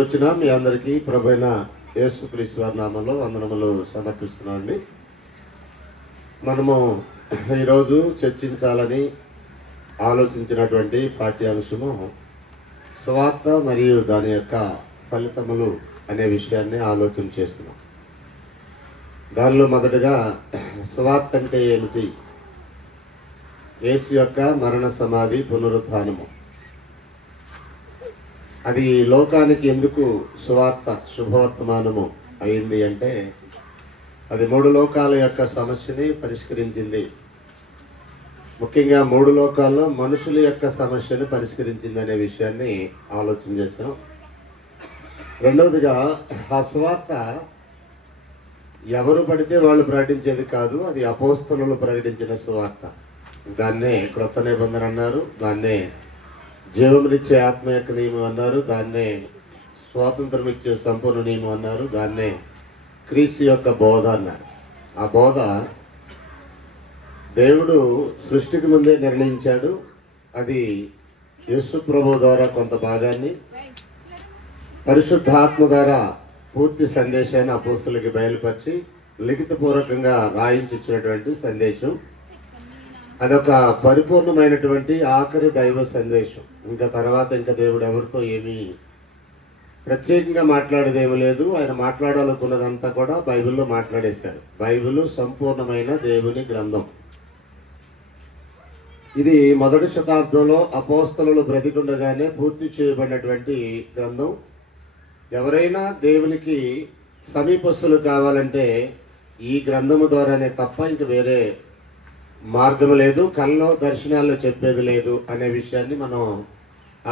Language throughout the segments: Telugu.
వచ్చిన మీ అందరికీ ప్రభువైన యేసుక్రీస్తు వారి నామములో వందనములు సమర్పిస్తున్నామండి. మనము ఈరోజు చర్చించాలని ఆలోచించినటువంటి పాఠ్యాంశము సువార్త మరియు దాని యొక్క ఫలితములు అనే విషయాన్ని ఆలోచన చేస్తున్నాం. దానిలో మొదటగా సువార్త అంటే ఏమిటి, యేసు యొక్క మరణ సమాధి పునరుత్థానము, అది లోకానికి ఎందుకు సువార్త శుభవర్తమానము అయింది అంటే అది మూడు లోకాల యొక్క సమస్యని పరిష్కరించింది. ముఖ్యంగా మూడు లోకాల్లో మనుషుల యొక్క సమస్యను పరిష్కరించింది అనే విషయాన్ని ఆలోచన చేసాం. రెండవదిగా ఆ సువార్త ఎవరు పడితే వాళ్ళు ప్రకటించేది కాదు, అది అపోస్తలులు ప్రకటించిన సువార్త. దాన్నే క్రొత్త నిబంధన అన్నారు, దాన్నే జీవమునిచ్చే ఆత్మ యొక్క నియమం అన్నారు, దాన్నే స్వాతంత్రం ఇచ్చే సంపూర్ణ నియమం అన్నారు, దాన్నే క్రీస్తు యొక్క బోధ అన్నారు. ఆ బోధ దేవుడు సృష్టికి ముందే నిర్ణయించాడు. అది యేసు ప్రభు ద్వారా కొంత భాగాన్ని, పరిశుద్ధాత్మ ద్వారా పూర్తి సందేశాన్ని అపోస్తలులకి బయలుపరిచి లిఖితపూర్వకంగా రాయించిచ్చినటువంటి సందేశం. అదొక పరిపూర్ణమైనటువంటి ఆఖరి దైవ సందేశం. ఇంకా తర్వాత దేవుడు ఎవరితో ఏమీ ప్రత్యేకంగా మాట్లాడేదేమీ లేదు. ఆయన మాట్లాడాలనుకున్నదంతా కూడా బైబిల్లో మాట్లాడేశారు. బైబిల్ సంపూర్ణమైన దేవుని గ్రంథం. ఇది మొదటి శతాబ్దంలో అపోస్తలులు బ్రతికుండగానే పూర్తి చేయబడినటువంటి గ్రంథం. ఎవరైనా దేవునికి సమీపస్తులు కావాలంటే ఈ గ్రంథము ద్వారానే తప్ప ఇంక వేరే మార్గం లేదు, కళ్ళలో దర్శనాల్లో చెప్పేది లేదు అనే విషయాన్ని మనం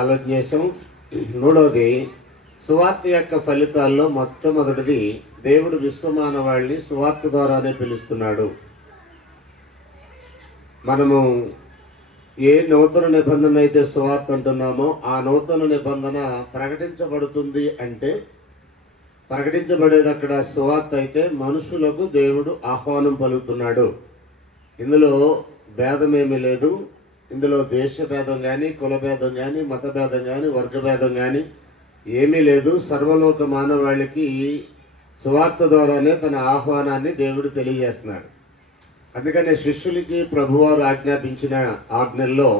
ఆలోచన చేసాం. మూడవది, సువార్త యొక్క ఫలితాల్లో మొట్టమొదటిది, దేవుడు విశ్వమానవాళ్ళని సువార్త ద్వారానే పిలుస్తున్నాడు. మనము ఏ నూతన నిబంధన అయితే సువార్త అంటున్నామో ఆ నూతన నిబంధన ప్రకటించబడుతుంది అంటే ప్రకటించబడేది అక్కడ సువార్త అయితే మనుషులకు దేవుడు ఆహ్వానం పలుకుతున్నాడు. ఇందులో భేదమేమీ లేదు. ఇందులో దేశ భేదం కానీ, కుల భేదం కానీ, మత భేదం కానీ, వర్గ భేదం కానీ ఏమీ లేదు. సర్వలోక మానవాళికి సువార్త ద్వారానే తన ఆహ్వానాన్ని దేవుడు తెలియజేస్తున్నాడు. అందుకనే శిష్యులకి ప్రభువారు ఆజ్ఞాపించిన ఆజ్ఞల్లో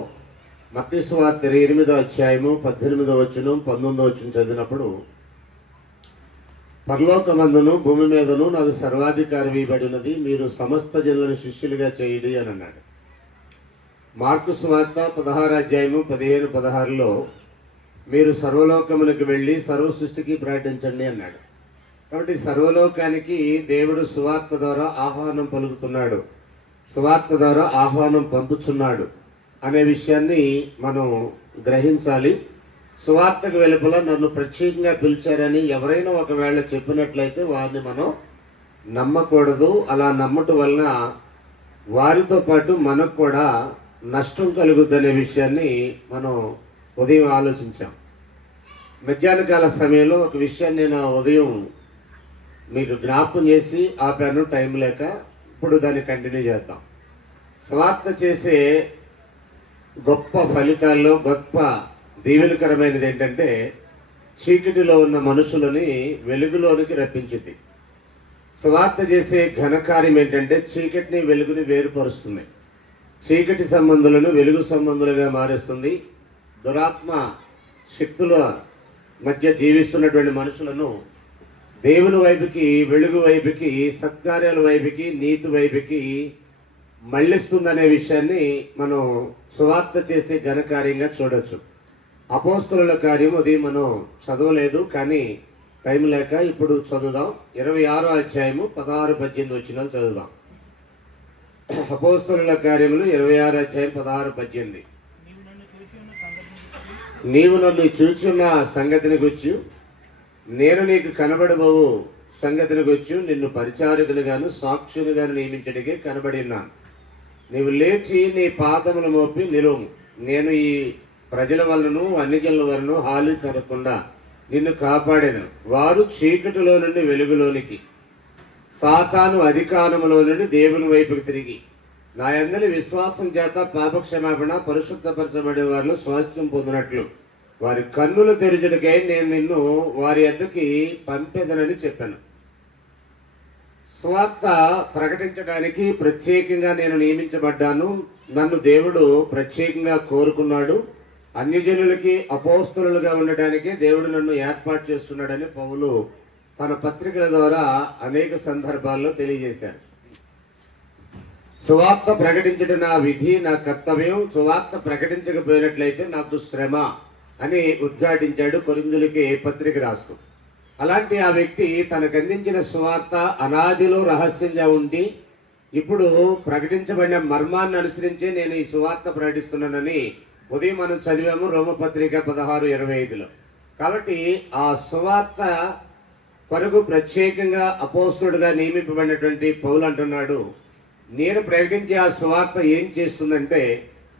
మత్తయి సువార్త 28వ అధ్యాయము 18వ వచనం 19వ వచనం చదివినప్పుడు, పరలోకమందును భూమి మీదను నాకు సర్వాధికారి ఇవ్వబడినది, మీరు సమస్త జనులను శిష్యులుగా చేయండి అని అన్నాడు. మార్కు సువార్త 16వ అధ్యాయము 15-16లో మీరు సర్వలోకములకు వెళ్ళి సర్వ సృష్టికి ప్రకటించండి అన్నాడు. కాబట్టి సర్వలోకానికి దేవుడు సువార్త ద్వారా ఆహ్వానం పలుకుతున్నాడు, సువార్త ద్వారా ఆహ్వానం పంపుచున్నాడు అనే విషయాన్ని మనం గ్రహించాలి. సువార్తకు వెలుపల నన్ను ప్రత్యేకంగా పిలిచారని ఎవరైనా ఒకవేళ చెప్పినట్లయితే వారిని మనం నమ్మకూడదు. అలా నమ్మటం వలన వారితో పాటు మనకు కూడా నష్టం కలుగుద్దనే విషయాన్ని మనం ఉదయం ఆలోచించాం. మధ్యాహ్న కాల సమయంలో ఒక విషయాన్ని నేను ఉదయం మీకు జ్ఞాపకం చేసి ఆపాను, టైం లేక. ఇప్పుడు దాన్ని కంటిన్యూ చేద్దాం. సువార్త చేసే గొప్ప ఫలితాల్లో గొప్ప దీవెనకరమైనది ఏంటంటే చీకటిలో ఉన్న మనుషులని వెలుగులోనికి రప్పించింది. సువార్త చేసే ఘనకార్యం ఏంటంటే చీకటిని వెలుగుని వేరుపరుస్తుంది, చీకటి సంబంధులను వెలుగు సంబంధులుగా మారుస్తుంది. దురాత్మ శక్తుల మధ్య జీవిస్తున్నటువంటి మనుషులను దేవుని వైపుకి, వెలుగు వైపుకి, సత్కార్యాల వైపుకి, నీతి వైపుకి మళ్ళిస్తుందనే విషయాన్ని మనం సువార్త చేసే ఘనకార్యంగా చూడొచ్చు. అపోస్తలుల కార్యం అది మనం చదవలేదు, కానీ టైం లేక ఇప్పుడు చదువుదాం. 26వ అధ్యాయము 16-18 వచనాలు చదువుదాం. అపోస్తలుల కార్యములు 26వ అధ్యాయం 16-18. నీవు నన్ను చూచున్న సంగతిని గుర్చి, నేను నీకు కనబడబోవు సంగతిని గుర్చి నిన్ను పరిచారకునిగాను సాక్షునిగాను నియమించడికే కనబడి ఉన్నాను. నీవు లేచి నీ పాదములు మోపి నిలువు. నేను ఈ ప్రజల వలన అన్ని జనుల వలన హాని కలగకుండా నిన్ను కాపాడేదను. వారు చీకటిలో నుండి వెలుగులోనికి, సాతాను అధికారములో నుండి దేవుని వైపుకి తిరిగి నా యందలి విశ్వాసం చేత పాపక్షమాపణ పరిశుద్ధపరచబడే వారిలో స్వాస్థ్యం పొందినట్లు వారి కన్నులు తెరచుటకై నేను నిన్ను వారి యొద్దకి పంపెదనని చెప్పాను. సువార్త ప్రకటించడానికి ప్రత్యేకంగా నేను నియమించబడ్డాను. నన్ను దేవుడు ప్రత్యేకంగా కోరుకున్నాడు. అన్యజనులకి అపోస్తలులుగా ఉండడానికి దేవుడు నన్ను ఏర్పాటు చేస్తున్నాడని పౌలు తన పత్రికల ద్వారా అనేక సందర్భాల్లో తెలియజేశారు. సువార్త ప్రకటించడం నా విధి, నా కర్తవ్యం. సువార్త ప్రకటించకపోయినట్లయితే నాకు శ్రమ అని ఉద్ఘాటించాడు కొరింథీయులకి పత్రిక రాస్తూ. అలాంటి ఆ వ్యక్తి తనకు అందించిన సువార్త అనాదిలో రహస్యంగా ఉండి ఇప్పుడు ప్రకటించబడిన మర్మాన్ని అనుసరించి నేను ఈ సువార్త ప్రకటిస్తున్నానని ఉదయం మనం చదివాము రోమపత్రిక 16:25లో. కాబట్టి ఆ సువార్త కొరకు ప్రత్యేకంగా అపోస్తలుడుగా నియమింపబడినటువంటి పౌలు అంటున్నాడు, నేను ప్రకటించే ఆ సువార్త ఏం చేస్తుందంటే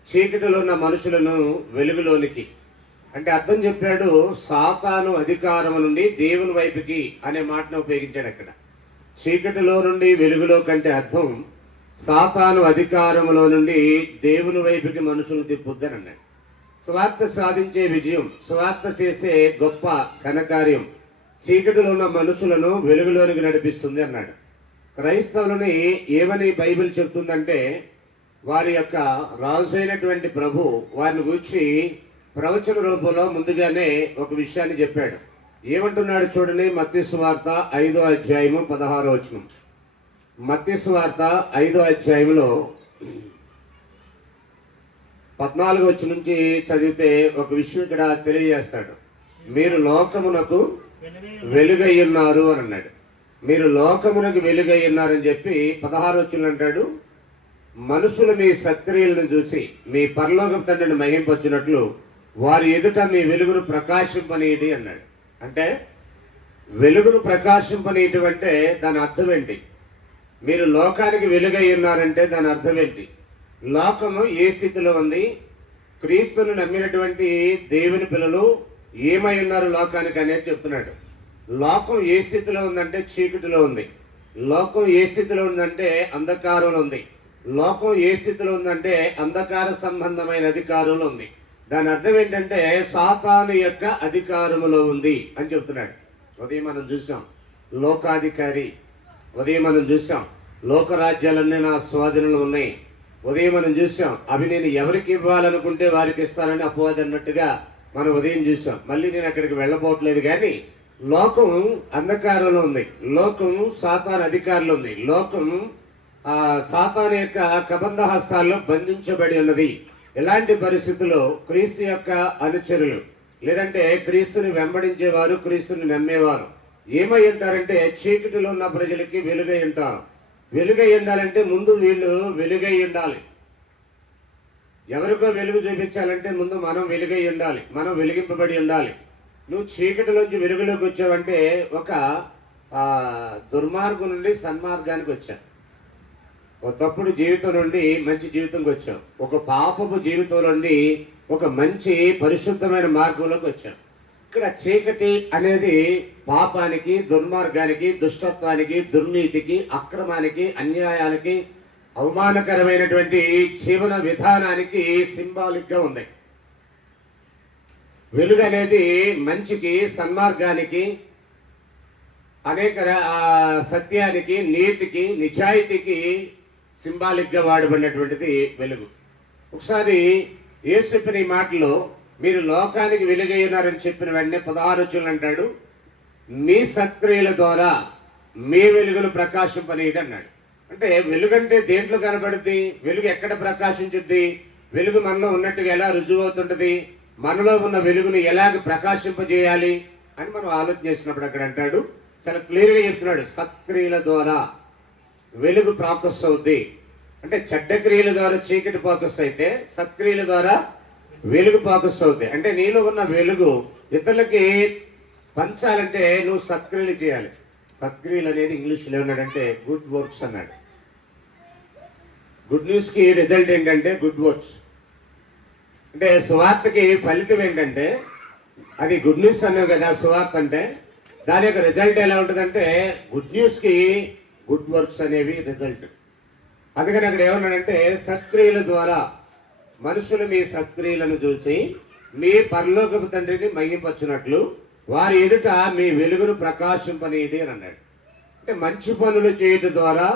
చీకటిలో ఉన్న మనుషులను వెలుగులోనికి, అంటే అర్థం చెప్పాడు, సాతాను అధికారము నుండి దేవుని వైపుకి అనే మాటను ఉపయోగించాడు అక్కడ. చీకటిలో నుండి వెలుగులో కంటే అర్థం సాతాను అధికారములో నుండి దేవుని వైపుకి మనుషులు తిప్పుద్దని అన్నాడు. సువార్త సాధించే విజయం, సువార్త చేసే గొప్ప ఘనకార్యం చీకటిలో ఉన్న మనుషులను వెలుగులోనికి నడిపిస్తుంది అన్నాడు. క్రైస్తవులని ఏమని బైబిల్ చెప్తుందంటే వారి యొక్క రాజు అయినటువంటి ప్రభు వారిని గురించి ప్రవచన రూపంలో ముందుగానే ఒక విషయాన్ని చెప్పాడు. ఏమంటున్నాడు చూడండి, మత్తయి సువార్త 5:16. మత్తయి సువార్త 5 14 నుంచి చదివితే ఒక విషయం ఇక్కడ తెలియజేస్తాడు. మీరు లోకమునకు వెలుగై ఉన్నారు అని అన్నాడు. మీరు లోకమునకు వెలుగై ఉన్నారని చెప్పి 16 అంటాడు, మనుషులు మీ సత్క్రియలను చూసి మీ పరలోక తండ్రిని మహింపొచ్చినట్లు వారి ఎదుట మీ వెలుగును ప్రకాశింపనీయడి అన్నాడు. అంటే వెలుగును ప్రకాశింపనీయటం అంటే దాని అర్థం ఏంటి? మీరు లోకానికి వెలుగై ఉన్నారంటే దాని అర్థం ఏంటి? లోకము ఏ స్థితిలో ఉంది? క్రీస్తును నమ్మినటువంటి దేవుని పిల్లలు ఏమై ఉన్నారు లోకానికి అనేది చెప్తున్నాడు. లోకం ఏ స్థితిలో ఉందంటే చీకటిలో ఉంది. లోకం ఏ స్థితిలో ఉందంటే అంధకారంలో ఉంది. లోకం ఏ స్థితిలో ఉందంటే అంధకార సంబంధమైన అధికారంలో ఉంది. దాని అర్థం ఏంటంటే సాతాను యొక్క అధికారములో ఉంది అని చెప్తున్నాడు. ఉదయం మనం చూసాం లోకాధికారి, ఉదయం మనం చూసాం లోకరాజ్యాలన్నీ నా స్వాధీనంలో ఉన్నాయి, ఉదయం మనం చూసాం అవి నేను ఎవరికి ఇవ్వాలనుకుంటే వారికి ఇస్తానని అపవాది అన్నట్టుగా మనం ఉదయం చూసాం. మళ్ళీ నేను అక్కడికి వెళ్ళబోట్లేదు, కానీ లోకం అంధకారంలో ఉంది, లోకం సాతాను అధికారంలో ఉంది, లోకం సాతాను యొక్క కబంధ హస్తాల్లో బంధించబడి ఉన్నది. ఇలాంటి పరిస్థితుల్లో క్రీస్తు యొక్క అనుచరులు లేదంటే క్రీస్తుని వెంబడించేవారు, క్రీస్తుని నమ్మేవారు ఏమై ఉంటారంటే చీకటిలో ఉన్న ప్రజలకి వెలుగై ఉంటారు. వెలుగై ఉండాలంటే ముందు వీళ్ళు వెలుగై ఉండాలి. ఎవరికో వెలుగు చూపించాలంటే ముందు మనం వెలుగై ఉండాలి, మనం వెలిగింపబడి ఉండాలి. నువ్వు చీకటిలోంచి వెలుగులోకి వచ్చావంటే ఒక దుర్మార్గం నుండి సన్మార్గానికి వచ్చావు, ఒక తప్పుడు జీవితం నుండి మంచి జీవితంకి వచ్చాం, ఒక పాపపు జీవితం నుండి ఒక మంచి పరిశుద్ధమైన మార్గంలోకి వచ్చాం. ఇక్కడ చీకటి అనేది పాపానికి, దుర్మార్గానికి, దుష్టత్వానికి, దుర్నీతికి, అక్రమానికి, అన్యాయానికి, అవమానకరమైనటువంటి జీవన విధానానికి సింబాలిక్ గా ఉంది. వెలుగు అనేది మంచికి, సన్మార్గానికి, అనేక సత్యానికి, నీతికి, నిజాయితీకి సింబాలిక్ గా వాడబడినటువంటిది వెలుగు. ఒకసారి యేసు చెప్పిన ఈ మాటలో మీరు లోకానికి వెలుగై ఉన్నారని చెప్పిన వెంటనే 16 అంటాడు, మీ సత్క్రియల ద్వారా మీ వెలుగును ప్రకాశింపనీయడం అన్నాడు. అంటే వెలుగంటే దేంట్లో కనబడుద్ది? వెలుగు ఎక్కడ ప్రకాశించుద్ది? వెలుగు మనలో ఉన్నట్టుగా ఎలా రుజువు అవుతుంటది? మనలో ఉన్న వెలుగును ఎలాగ ప్రకాశింపజేయాలి అని మనం ఆలోచన చేసినప్పుడు అక్కడ అంటాడు, చాలా క్లియర్గా చెప్తున్నాడు, సత్క్రియల ద్వారా వెలుగు ప్రాకస్ అవుద్ది. అంటే చెడ్డ క్రియల ద్వారా చీకటి ఫోకస్ అయితే సత్క్రియల ద్వారా వెలుగు ఫోకస్ అవుతాయి. అంటే నీలో ఉన్న వెలుగు ఇతరులకి పంచాలంటే నువ్వు సత్క్రియలు చేయాలి. సత్క్రియలు అనేది ఇంగ్లీష్లో ఏమన్నాడంటే గుడ్ వర్క్స్ అన్నాడు. గుడ్ న్యూస్కి రిజల్ట్ ఏంటంటే గుడ్ వర్క్స్. అంటే సువార్తకి ఫలితం ఏంటంటే అది గుడ్ న్యూస్ అన్నావు కదా సువార్త అంటే, దాని యొక్క రిజల్ట్ ఎలా ఉంటుందంటే గుడ్ న్యూస్కి గుడ్ వర్క్స్ అనేవి రిజల్ట్. అందుకని అక్కడ ఏమన్నాడంటే సత్క్రియల ద్వారా మనుషులు మీ సత్క్రియలను చూసి మీ పరలోకపు తండ్రిని మహింపరచునట్లు వారి ఎదుట మీ వెలుగును ప్రకాశింపనీయండి అని అన్నాడు. అంటే మంచి పనులు చేయడం ద్వారా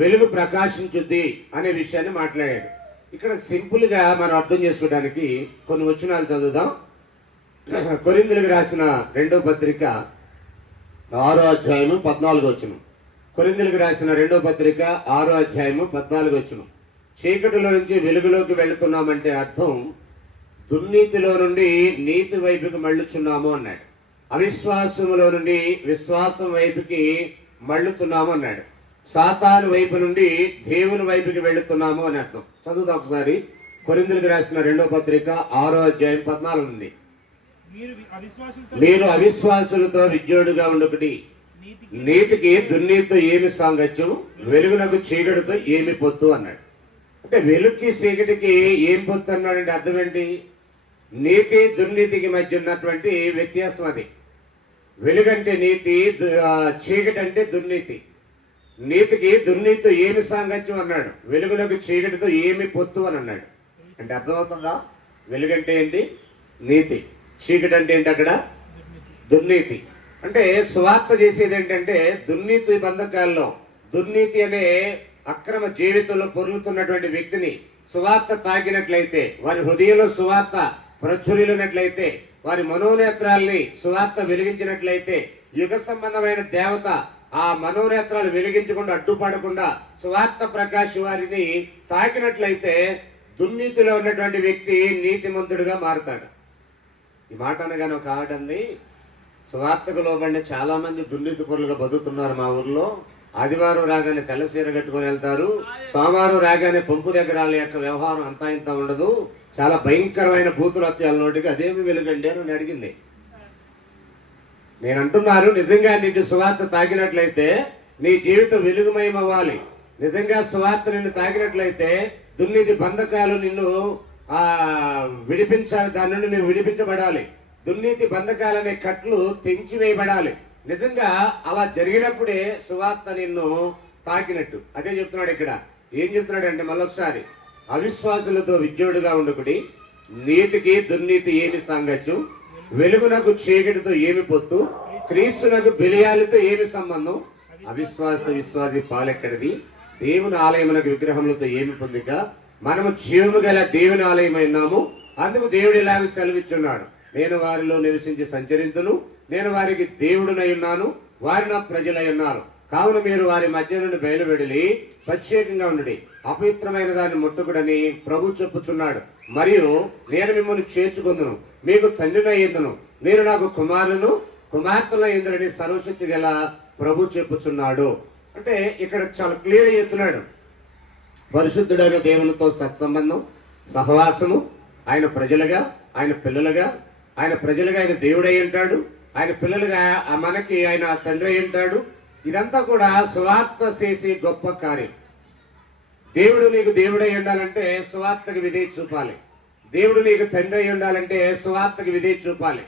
వెలుగు ప్రకాశించుద్ది అనే విషయాన్ని మాట్లాడాడు. ఇక్కడ సింపుల్ గా మనం అర్థం చేసుకోవడానికి కొన్ని వచనాలు చదువుదాం. కొరింథీయులకు రాసిన 2వ పత్రిక 6వ అధ్యాయము 14వ వచనం. కొరింథీయులకు రాసిన 2వ పత్రిక 6వ అధ్యాయము 14వ వచనం. చీకటిలో నుంచి వెలుగులోకి వెళుతున్నామంటే అర్థం దుర్నీతిలో నుండి నీతి వైపుకి మళ్ళుచున్నాము అన్నాడు. అవిశ్వాసములో నుండి విశ్వాసం వైపుకి మళ్ళుతున్నాము అన్నాడు. సాతాను వైపు నుండి దేవుని వైపుకి వెళుతున్నాము అని అర్థం. చదువుదాం ఒకసారి. కొరింథీయులకు రాసిన 2వ పత్రిక 6వ అధ్యాయం 14 నుండి. మీరు అవిశ్వాసులతో విజ్ఞుడుగా ఉండొకటి, నీతికి దుర్నీతితో ఏమి సాంగత్యం, వెలుగునకు చీకటితో ఏమి పొత్తు అన్నాడు. అంటే వెలుగుకి చీకటికి ఏం పొత్తు అన్నాడంటే అర్థం ఏంటి? నీతి దుర్నీతికి మధ్య ఉన్నటువంటి వ్యత్యాసం అది. వెలుగంటే నీతి, చీకటి అంటే దుర్నీతి. నీతికి దుర్నీతితో ఏమి సాంగత్యం అన్నాడు, వెలుగునకు చీకటితో ఏమి పొత్తు అని అన్నాడు. అంటే అర్థమవుతుందా? వెలుగంటే ఏంటి? నీతి. చీకటి అంటే ఏంటి? అక్కడ దుర్నీతి. అంటే సువార్త చేసేది ఏంటంటే దుర్నీతి బంధకాల్లో, దుర్నీతి అనే అక్రమ జీవితంలో పొర్లుతున్నటువంటి వ్యక్తిని సువార్త తాకినట్లయితే, వారి హృదయంలో సువార్త ప్రచురిల్లినట్లయితే, వారి మనోనేత్రాల్ని సువార్త వెలిగించినట్లయితే, యుగ సంబంధమైన దేవత ఆ మనోనేత్రాలు వెలిగించకుండా అడ్డుపడకుండా సువార్త ప్రకాశ్ వారిని తాకినట్లయితే దుర్నీతిలో ఉన్నటువంటి వ్యక్తి నీతిమంతుడిగా మారుతాడు. ఈ మాట అనగానే ఒక ఆవిడ అంది, సువార్తకు లోబడిన చాలా మంది దుర్నీతి పరులుగా బతుకుతున్నారు మా ఊర్లో. ఆదివారం రాగానే తెల్ల సీర కట్టుకొని వెళ్తారు, సోమవారం రాగానే పంపు దగ్గర వాళ్ళ యొక్క వ్యవహారం అంతా ఇంత ఉండదు, చాలా భయంకరమైన బూతులు హత్యాల నోటికి అదేమి వెలుగండి అని అడిగింది. నేను అంటున్నాను, నిజంగా నీకు సువార్త తాకినట్లయితే నీ జీవితం వెలుగుమయం అవ్వాలి. నిజంగా సువార్త నిన్ను తాకినట్లయితే దుర్నీతి బంధకాలు నిన్ను విడిపించాలి, దాని నుండి నువ్వు విడిపించబడాలి. దుర్నీతి బంధకాలనే కట్లు తెంచివేయబడాలి. నిజంగా అలా జరిగినప్పుడే సువార్త నిన్ను తాకినట్టు. అదే చెప్తున్నాడు ఇక్కడ. ఏం చెప్తున్నాడు అంటే మళ్ళొకసారి, అవిశ్వాసులతో విజ్ఞుడుగా ఉండకుడి, నీతికి దుర్నీతి ఏమి సాంగత్యం, వెలుగునకు చీకటితో ఏమి పొత్తు, క్రీస్తునకు బెలియాలతో ఏమి సంబంధం, విశ్వాసి పాలెక్కడిది, దేవుని ఆలయమునకు విగ్రహములతో ఏమి పొందిక, మనము జీవము గల దేవుని ఆలయమైనాము, అందుకు దేవుడు ఇలాగ సెలవిచ్చున్నాడు, నేను వారిలో నివసించి సంచరింతును, నేను వారికి దేవుడునై ఉన్నాను, వారి నా ప్రజలై ఉన్నారు, కావున మీరు వారి మధ్య నుండి బయలువెడలి ప్రత్యేకంగా ఉండి అపవిత్రమైన దాన్ని ముట్టుకుడని ప్రభు చెప్పుచున్నాడు. మరియు నేను మిమ్మల్ని చేర్చుకుందును, మీకు తండ్రినయ్యేందును, మీరు నాకు కుమారులను కుమార్తెలయ్యేందునని సర్వశక్తి గల ప్రభు చెప్పుచున్నాడు. అంటే ఇక్కడ చాలా క్లియర్ చెప్తున్నాడు, పరిశుద్ధుడైన దేవునితో సత్సంబంధం, సహవాసము, ఆయన ప్రజలుగా, ఆయన పిల్లలుగా, ఆయన ప్రజలుగా ఆయన దేవుడై ఉంటాడు, ఆయన పిల్లలుగా మనకి ఆయన తండ్రి అయి ఉంటాడు. ఇదంతా కూడా సువార్త చేసే గొప్ప కార్యం. దేవుడు నీకు దేవుడై ఉండాలంటే సువార్తకు విధేయ చూపాలి. దేవుడు నీకు తండ్రి అయి ఉండాలంటే సువార్తకు విధేయ చూపాలి.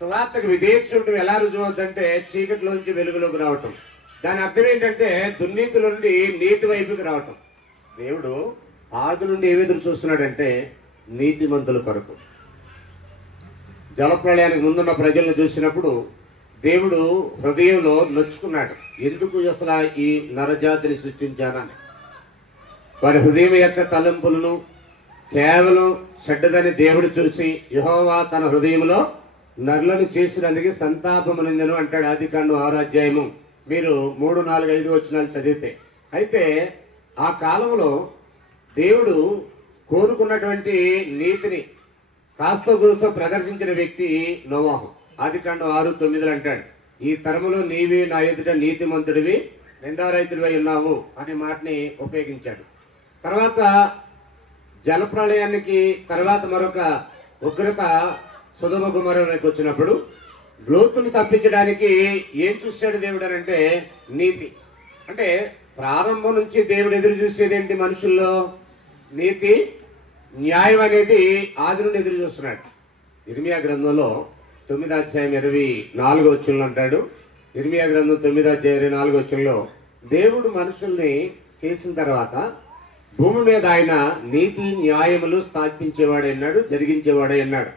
సువార్తకు విధేయ చూపడం ఎలా రుజువు అవుతుందంటే చీకటిలోంచి వెలుగులోకి రావటం. దాని అర్థం ఏంటంటే దుర్నీతి నుండి నీతి వైపుకి రావటం. దేవుడు ఆది నుండి ఏ ఎదురు చూస్తున్నాడంటే నీతిమంతుల కొరకు. జలప్రళయానికి ముందున్న ప్రజలను చూసినప్పుడు దేవుడు హృదయంలో నొచ్చుకున్నాడు, ఎందుకు అసలు ఈ నరజాతిని సృష్టించానని. వారి హృదయం యొక్క తలంపులను కేవలం చెడ్డదని దేవుడు చూసి యెహోవా తన హృదయంలో నరులను చేసినందుకు సంతాపమునందెను అంటాడు ఆదికాండం 6వ అధ్యాయము. మీరు 3, 4, 5 వచనాలు చదివితే. అయితే ఆ కాలంలో దేవుడు కోరుకున్నటువంటి నీతిని కాస్త గురుతో ప్రదర్శించిన వ్యక్తి నోవాహు. ఆదికాండం 6:9 అంటాడు, ఈ తరములో నీవే నా ఎదుట నీతిమంతుడివి, నిందారహితుడివై ఉన్నావు అనే మాటని ఉపయోగించాడు. తర్వాత జలప్రళయానికి తర్వాత మరొక ఉగ్రత సొదొమ గొమొర్రాకి వచ్చినప్పుడు లోతుని తప్పించడానికి ఏం చూశాడు దేవుడు అని అంటే నీతి. అంటే ప్రారంభం నుంచి దేవుడు ఎదురు చూసేది ఏంటి? మనుషుల్లో నీతి, న్యాయం అనేది ఆది నుండి ఎదురు చూస్తున్నాడు. ఇర్మియా గ్రంథంలో 9వ అధ్యాయం 24వ వచనంలో అంటాడు, ఇర్మియా గ్రంథం 9వ అధ్యాయం 24వ వచనంలో దేవుడు మనుషుల్ని చేసిన తర్వాత భూమి మీద ఆయన నీతి న్యాయములు స్థాపించేవాడై ఉన్నాడు, జరిగించేవాడై ఉన్నాడు.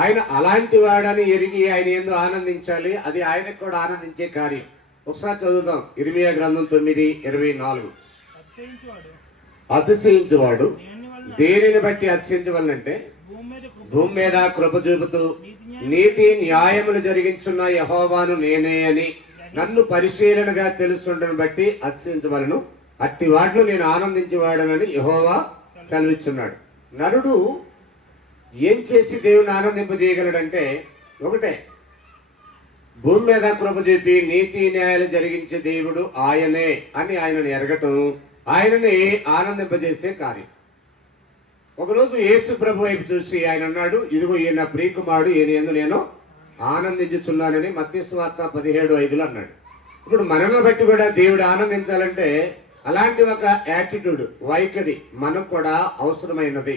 ఆయన అలాంటి వాడని ఎరిగి ఆయన ఏందో ఆనందించాలి. అది ఆయనకు కూడా ఆనందించే కార్యం. ఒకసారి చదువుదాం. ఇర్మియా గ్రంథం 9:24. అతిశయించువాడు దేనిని బట్టి అతిశయించవలనంటే భూమి మీద కృప చూపుతూ నీతి న్యాయములు జరిగించున్న యెహోవాను నేనే అని నన్ను పరిశీలనగా తెలుసుండను బట్టి అతిశయించవలను. అట్టి వాటిలో నేను ఆనందించేవాడనని యెహోవా సెలవిస్తున్నాడు. నరుడు ఏం చేసి దేవుని ఆనందింపజేయగలడంటే ఒకటే, భూమి మీద కృప చూపి నీతి న్యాయాలు జరిగించే దేవుడు ఆయనే అని ఆయనను ఎరగటం, ఆయనని ఆనందింపజేసే కార్యం. ఒకరోజు యేసు ప్రభు వైపు చూసి ఆయన అన్నాడు, ఇదిగో ఈయన ప్రియకుమారుడు, ఈయన యందు నేను ఆనందించుచున్నానని మత్తయి సువార్త 17:5 అన్నాడు. ఇప్పుడు మనల్ని బట్టి కూడా దేవుడు ఆనందించాలంటే అలాంటి ఒక యాటిట్యూడ్, వైఖరి మనకు కూడా అవసరమైనది.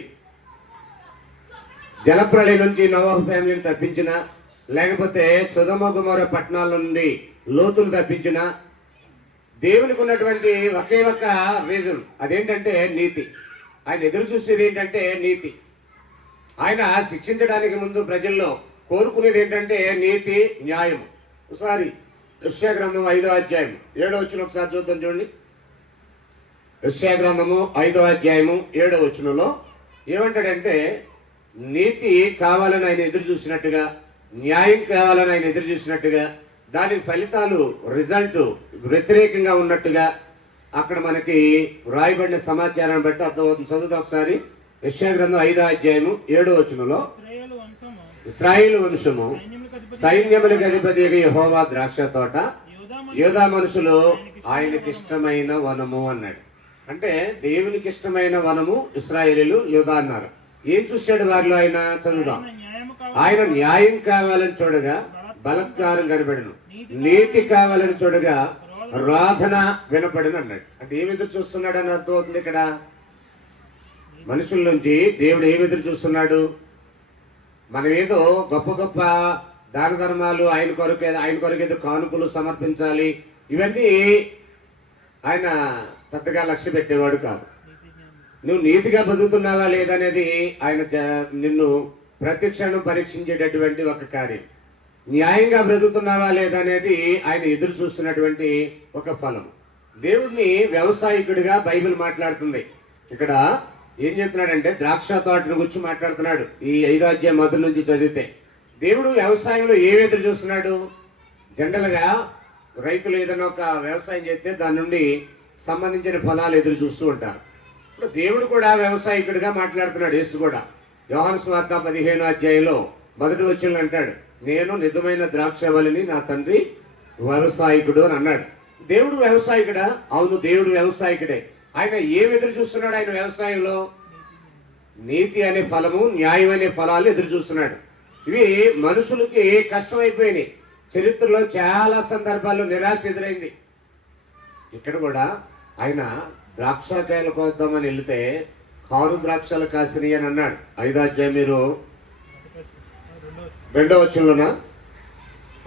జలప్రళయం నుంచి నోవహు ఫ్యామిలీని తప్పించిన, లేకపోతే సొదొమ గొమొర్రా పట్టణాల నుండి లోతును తప్పించిన, దేవునికి ఉన్నటువంటి ఒకే ఒక రీజన్, అదేంటంటే నీతి. ఆయన ఎదురు చూసేది ఏంటంటే నీతి. ఆయన శిక్షించడానికి ముందు ప్రజల్లో కోరుకునేది ఏంటంటే నీతి, న్యాయం. ఒకసారి యెషయా గ్రంథం 5వ అధ్యాయం 7వ వచనం ఒకసారి చూద్దాం, చూడండి. యెషయా గ్రంథము 5వ అధ్యాయము 7వ వచనంలో ఏమంటాడంటే, నీతి కావాలని ఆయన ఎదురు చూసినట్టుగా, న్యాయం కావాలని ఆయన ఎదురు చూసినట్టుగా, దాని ఫలితాలు రిజల్ట్ వ్యతిరేకంగా ఉన్నట్టుగా అక్కడ మనకి రాయబడిన సమాచారాన్ని బట్టి అర్థమవుతుంది. చదువుతాం ఒకసారి. యెషయా గ్రంథం 5వ అధ్యాయము 7వ వచనంలో, ఇశ్రాయేలు వంశము సైన్యములకు అధిపతి యెహోవా ద్రాక్ష తోట, యూదా మనుషులు ఆయనకి ఇష్టమైన వనము అన్నాడు. అంటే దేవునికి ఇష్టమైన వనము ఇశ్రాయేలీలు, యూదా అన్నారు. ఏం చూశాడు వారిలో ఆయన? చదువుదాం. ఆయన న్యాయం కావాలని చూడగా బలత్కారం కనబడను, నీతి కావాలని చూడగా రాధన వినపడను అన్నాడు. అంటే ఏమి ఎదురు చూస్తున్నాడు అని అర్థమవుతుంది ఇక్కడ. మనుషుల నుంచి దేవుడు ఏమి ఎదురు చూస్తున్నాడు? మనం ఏదో గొప్ప గొప్ప దాన ధర్మాలు ఆయన కొరకు ఏదో కానుకలు సమర్పించాలి, ఇవన్నీ ఆయన పెద్దగా లక్ష్య పెట్టేవాడు కాదు. నువ్వు నీతిగా బతుకుతున్నావా లేదనేది ఆయన నిన్ను ప్రతిక్షణం పరీక్షించేటటువంటి ఒక కార్యం. న్యాయంగా బ్రతుకుతున్నావా లేదనేది ఆయన ఎదురు చూస్తున్నటువంటి ఒక ఫలం. దేవుడిని వ్యవసాయకుడిగా బైబిల్ మాట్లాడుతుంది. ఇక్కడ ఏం చెప్తున్నాడంటే ద్రాక్ష తోటను గురించి మాట్లాడుతున్నాడు. ఈ 5వ అధ్యాయం మొదటి నుంచి చదివితే దేవుడు వ్యవసాయంలో ఏమి ఎదురు చూస్తున్నాడు? జనరల్గా రైతులు ఏదైనా ఒక వ్యవసాయం చేస్తే దాని నుండి సంబంధించిన ఫలాలు ఎదురు చూస్తూ ఉంటారు. ఇప్పుడు దేవుడు కూడా వ్యవసాయకుడిగా మాట్లాడుతున్నాడు. యేసు కూడా యోహాను సువార్త 15వ అధ్యాయంలో 1వ వచనంలో అంటాడు, నేను నిజమైన ద్రాక్షవల్లిని, నా తండ్రి వ్యవసాయకుడు అని అన్నాడు. దేవుడు వ్యవసాయకుడా? అవును, దేవుడు వ్యవసాయకుడే. ఆయన ఏమి ఎదురు చూస్తున్నాడు? ఆయన వ్యవసాయంలో నీతి అనే ఫలము, న్యాయం అనే ఫలాలు ఎదురు చూస్తున్నాడు. ఇవి మనుషులకి కష్టమైపోయినాయి. చరిత్రలో చాలా సందర్భాల్లో నిరాశ ఎదురైంది. ఇక్కడ కూడా ఆయన ద్రాక్షకాయలు కోద్దామని వెళితే కారు ద్రాక్షలు కాసినాయి అని అన్నాడు. 5వ అధ్యాయం మీరు 2వ వచనంలోన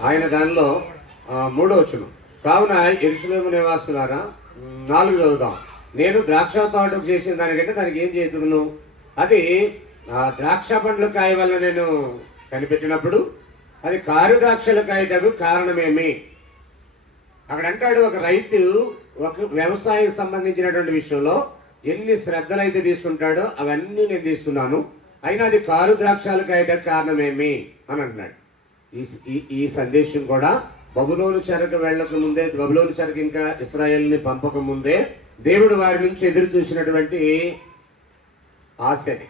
ఆయన దానిలో 3వ వచనం, కావున యెరూషలేము నివాసులారా, 4 చదువుదాం. నేను ద్రాక్ష తోటకు చేసిన దానికంటే దానికి ఏం చేస్తున్నాను? అది ద్రాక్ష పండ్ల కాయ వల్ల నేను కనిపెట్టినప్పుడు అది కారు ద్రాక్షల కాయటకు కారణమేమి? అక్కడ అంటాడు, ఒక రైతు ఒక వ్యవసాయం సంబంధించినటువంటి విషయంలో ఎన్ని శ్రద్ధలు అయితే తీసుకుంటాడో అవన్నీ నేను తీసుకున్నాను, అయినా అది కారు ద్రాక్షాలు కాయటకు కారణమేమి అని అంటున్నాడు. ఈ సందేశం కూడా బబులోను చెరకు వెళ్ళక ముందే, బబులోను చెరకు ఇంకా ఇశ్రాయేల్ని పంపక ముందే దేవుడు వారి నుంచి ఎదురు చూసినటువంటి ఆశని,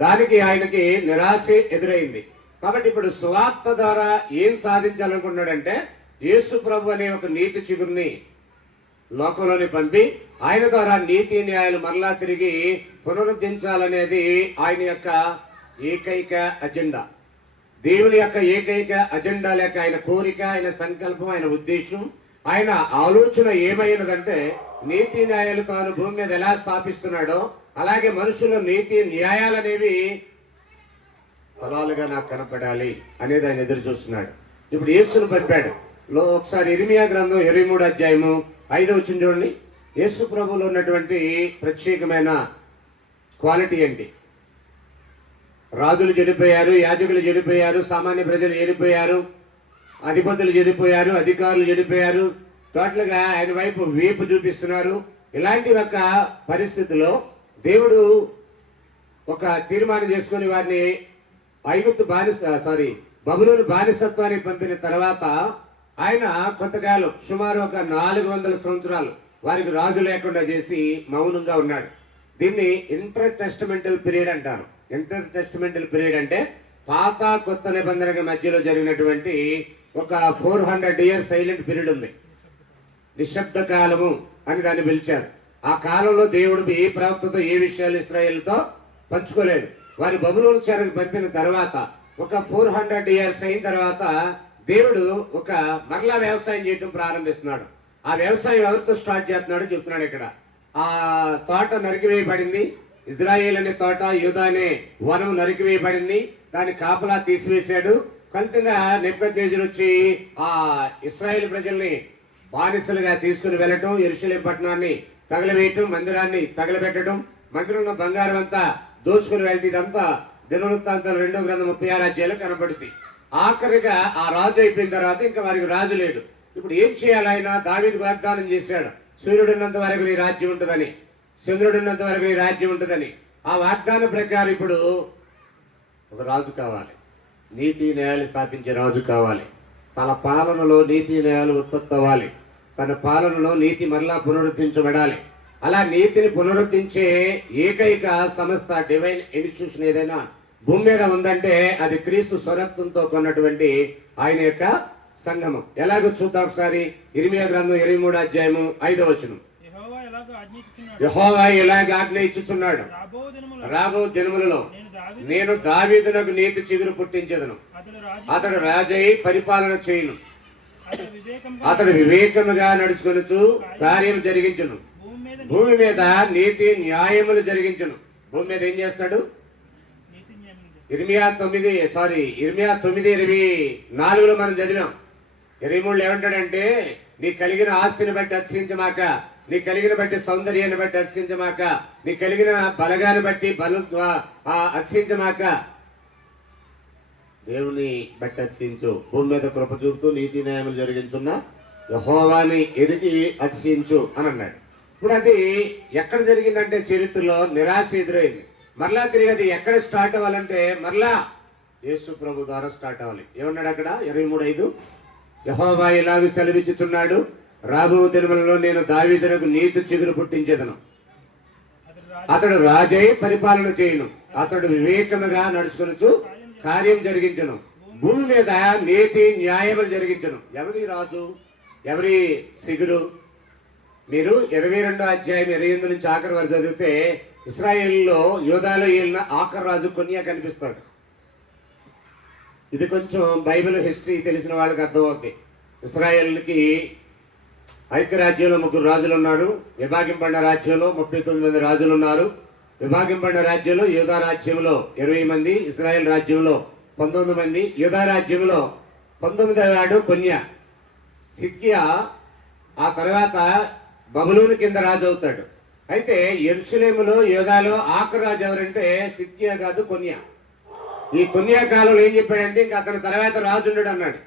దానికి ఆయనకి నిరాశ ఎదురైంది. కాబట్టి ఇప్పుడు సువార్త ద్వారా ఏం సాధించాలనుకున్నాడంటే యేసు ప్రభు అనే ఒక నీతి చిగురిని లోకంలోని పంపి ఆయన ద్వారా నీతి న్యాయాలు మరలా తిరిగి పునరుద్ధరించాలనేది ఆయన యొక్క ఏకైక అజెండా. దేవుని యొక్క ఏకైక అజెండా లేక ఆయన కోరిక, ఆయన సంకల్పం, ఆయన ఉద్దేశం, ఆయన ఆలోచన ఏమైనదంటే నీతి న్యాయాలు తాను భూమి మీద ఎలా స్థాపిస్తున్నాడో అలాగే మనుషుల నీతి న్యాయాలు అనేవి ఫలాలుగా నాకు కనపడాలి అనేది ఆయన ఎదురు చూస్తున్నాడు. ఇప్పుడు యేసును పంపాడు. ఒకసారి ఇర్మియా గ్రంథం 23వ అధ్యాయము 5వ వచనం చూడండి. యేసు ప్రభువులో ఉన్నటువంటి ప్రత్యేకమైన క్వాలిటీ ఏంటి? రాజులు చెడిపోయారు, యాజకులు చెడిపోయారు, సామాన్య ప్రజలు చెడిపోయారు, అధిపతులు చెడిపోయారు, అధికారులు చెడిపోయారు. టోటల్గా ఆయన వైపు వీపు చూపిస్తున్నారు. ఇలాంటి ఒక పరిస్థితిలో దేవుడు ఒక తీర్మానం చేసుకుని వారిని ఐగుప్తు బబులోను బానిసత్వానికి పంపిన తర్వాత ఆయన కొంతకాలం సుమారు ఒక 400 సంవత్సరాలు వారికి రాజు లేకుండా చేసి మౌనంగా ఉన్నాడు. దీన్ని ఇంటర్ టెస్టమెంటల్ పీరియడ్ అంటారు. ఇంటర్ టెస్టమెంటల్ పీరియడ్ అంటే పాత కొత్త నిబంధనకి మధ్యలో జరిగినటువంటి ఒక 400 ఇయర్స్ సైలెంట్ పీరియడ్ ఉంది. నిశ్శబ్ద కాలము అని దాన్ని పిలిచారు. ఆ కాలంలో దేవుడు ఏ ప్రవక్తతో ఏ విషయాలు ఇశ్రాయేలుతో పంచుకోలేదు. వారి బబులోను చెరకు పంపిన తర్వాత ఒక 400 ఇయర్స్ అయిన తర్వాత దేవుడు ఒక మరలా వ్యవసాయం చేయటం ప్రారంభిస్తున్నాడు. ఆ వ్యవసాయం ఎవరితో స్టార్ట్ చేస్తున్నాడో చెప్తున్నాడు ఇక్కడ. ఆ తోట నరికివేయబడింది. ఇజ్రాయేల్ అనే తోట, యూదా అనే వనం నరికివేయబడింది. దాని కాపలా తీసివేశాడు. ఫలితంగా నెబుకద్నెజరు వచ్చి ఆ ఇశ్రాయేల్ ప్రజల్ని బానిసలుగా తీసుకుని వెళ్ళటం, యెరూషలేము పట్టణాన్ని తగలవేయటం, మందిరాన్ని తగలబెట్టడం, మందిరంలో బంగారం అంతా దోచుకుని వెళ్ళి, ఇదంతా దినవృత్తాంతాలు 2వ గ్రంథం 36 అధ్యాయాలు కనబడుతుంది. ఆఖరిగా ఆ రాజు అయిపోయిన తర్వాత ఇంకా వారికి రాజు లేడు. ఇప్పుడు ఏం చేయాలి? ఆయన దావీదుకు వాగ్దానం చేశాడు, సూర్యుడున్నంత వరకు నీ రాజ్యం ఉంటుందని, చంద్రుడున్నంత వరకు నీ రాజ్యం ఉంటుందని. ఆ వాగ్దానం ప్రకారం ఇప్పుడు ఒక రాజు కావాలి, నీతి న్యాయాలు స్థాపించే రాజు కావాలి. తన పాలనలో నీతి న్యాయాలు ఉత్పత్తి అవ్వాలి. తన పాలనలో నీతి మరలా పునరుద్ధరించబడాలి. అలా నీతిని పునరుద్ధరించే ఏకైక సంస్థ, డివైన్ ఇన్స్టిట్యూషన్ ఏదైనా భూమి మీద ఉందంటే అది క్రీస్తు స్వరక్తంతో కొన్నటువంటి ఆయన యొక్క సంగమం. ఎలాగో చూద్దాం ఒకసారి. ఇర్మియా గ్రంథం 23వ అధ్యాయము 5వ వచనం. యెహోవా ఇలాగ ఆజ్ఞ ఇచ్చుచున్నాడు, రాబో దినములలో నేను దావీదునకు నీతి చిగురు పుట్టించెదను, అతడు రాజై పరిపాలన చేయును, అతడు వివేకముగా నడుచుకొనుచు కార్యం జరిగించును, భూమి మీద నీతి న్యాయములు జరిగించును. భూమి మీద ఏం చేస్తాడు? ఇర్మియా 9:24లో మనం చదివాం. 23లో ఏమంటాడంటే, నీ కలిగిన ఆస్తిని బట్టి అతిశయించమాక, నీ కలిగిన బట్టి సౌందర్యాన్ని బట్టి అతిశయించమాక, నీ కలిగిన బలగాన్ని బట్టి అతిశయించమాక, దేవుని బట్టి అతిశయించు. భూమి మీద కృప చూపుతూ నీతి న్యాయములు జరిగించున్న యెహోవాని ఎరిగి అతిశయించు అని అన్నాడు. ఇప్పుడు అది ఎక్కడ జరిగిందంటే చరిత్రలో నిరాశ ఎదురైంది. మరలా తిరిగి అది ఎక్కడ స్టార్ట్ అవ్వాలంటే మరలా యేసు ప్రభు ద్వారా స్టార్ట్ అవ్వాలి. ఏమన్నాడు అక్కడ? 23:5 యెహోవా ఇలాగ సెలవిచ్చుచున్నాడు, రాబో దినములలో నేను దావీదునకు నీతి చిగురు పుట్టించెదను, అతడు రాజై పరిపాలన చేయును, అతడు వివేకముగా నడుచుకొనుచు కార్యం జరిగించును, భూమి మీద నీతి న్యాయములు జరిగించును. ఎవరి రాజు? ఎవరి సిగురు? మీరు 22వ అధ్యాయం 28 నుంచి ఆఖరి వరకు చదివితే ఇశ్రాయేల్లో యూదాలో ఏలిన ఆఖరి రాజు కొన్యా కనిపిస్తాడు. ఇది కొంచెం బైబిల్ హిస్టరీ తెలిసిన వాళ్ళకి అర్థమవుతుంది. ఇశ్రాయేల్కి ఐక్యరాజ్యంలో 3 రాజులు ఉన్నారు. విభాగింపడిన రాజ్యంలో 39 మంది రాజులు ఉన్నారు. విభాగింపడిన రాజ్యంలో యూదా రాజ్యంలో 20 మంది, ఇశ్రాయేల్ రాజ్యంలో 19 మంది. యూదా రాజ్యంలో 19వ వాడు కొన్యా. సిద్కియా ఆ తర్వాత బబులోను కింద రాజు అవుతాడు. అయితే యెరూషలేములో యూదాలో ఆఖరి రాజు ఎవరంటే సిద్కియా కాదు, కొన్యా. ఈ కొన్యా కాలంలో ఏం చెప్పాడంటే ఇంకా అతని తర్వాత రాజు ఉండడు అన్నాడు.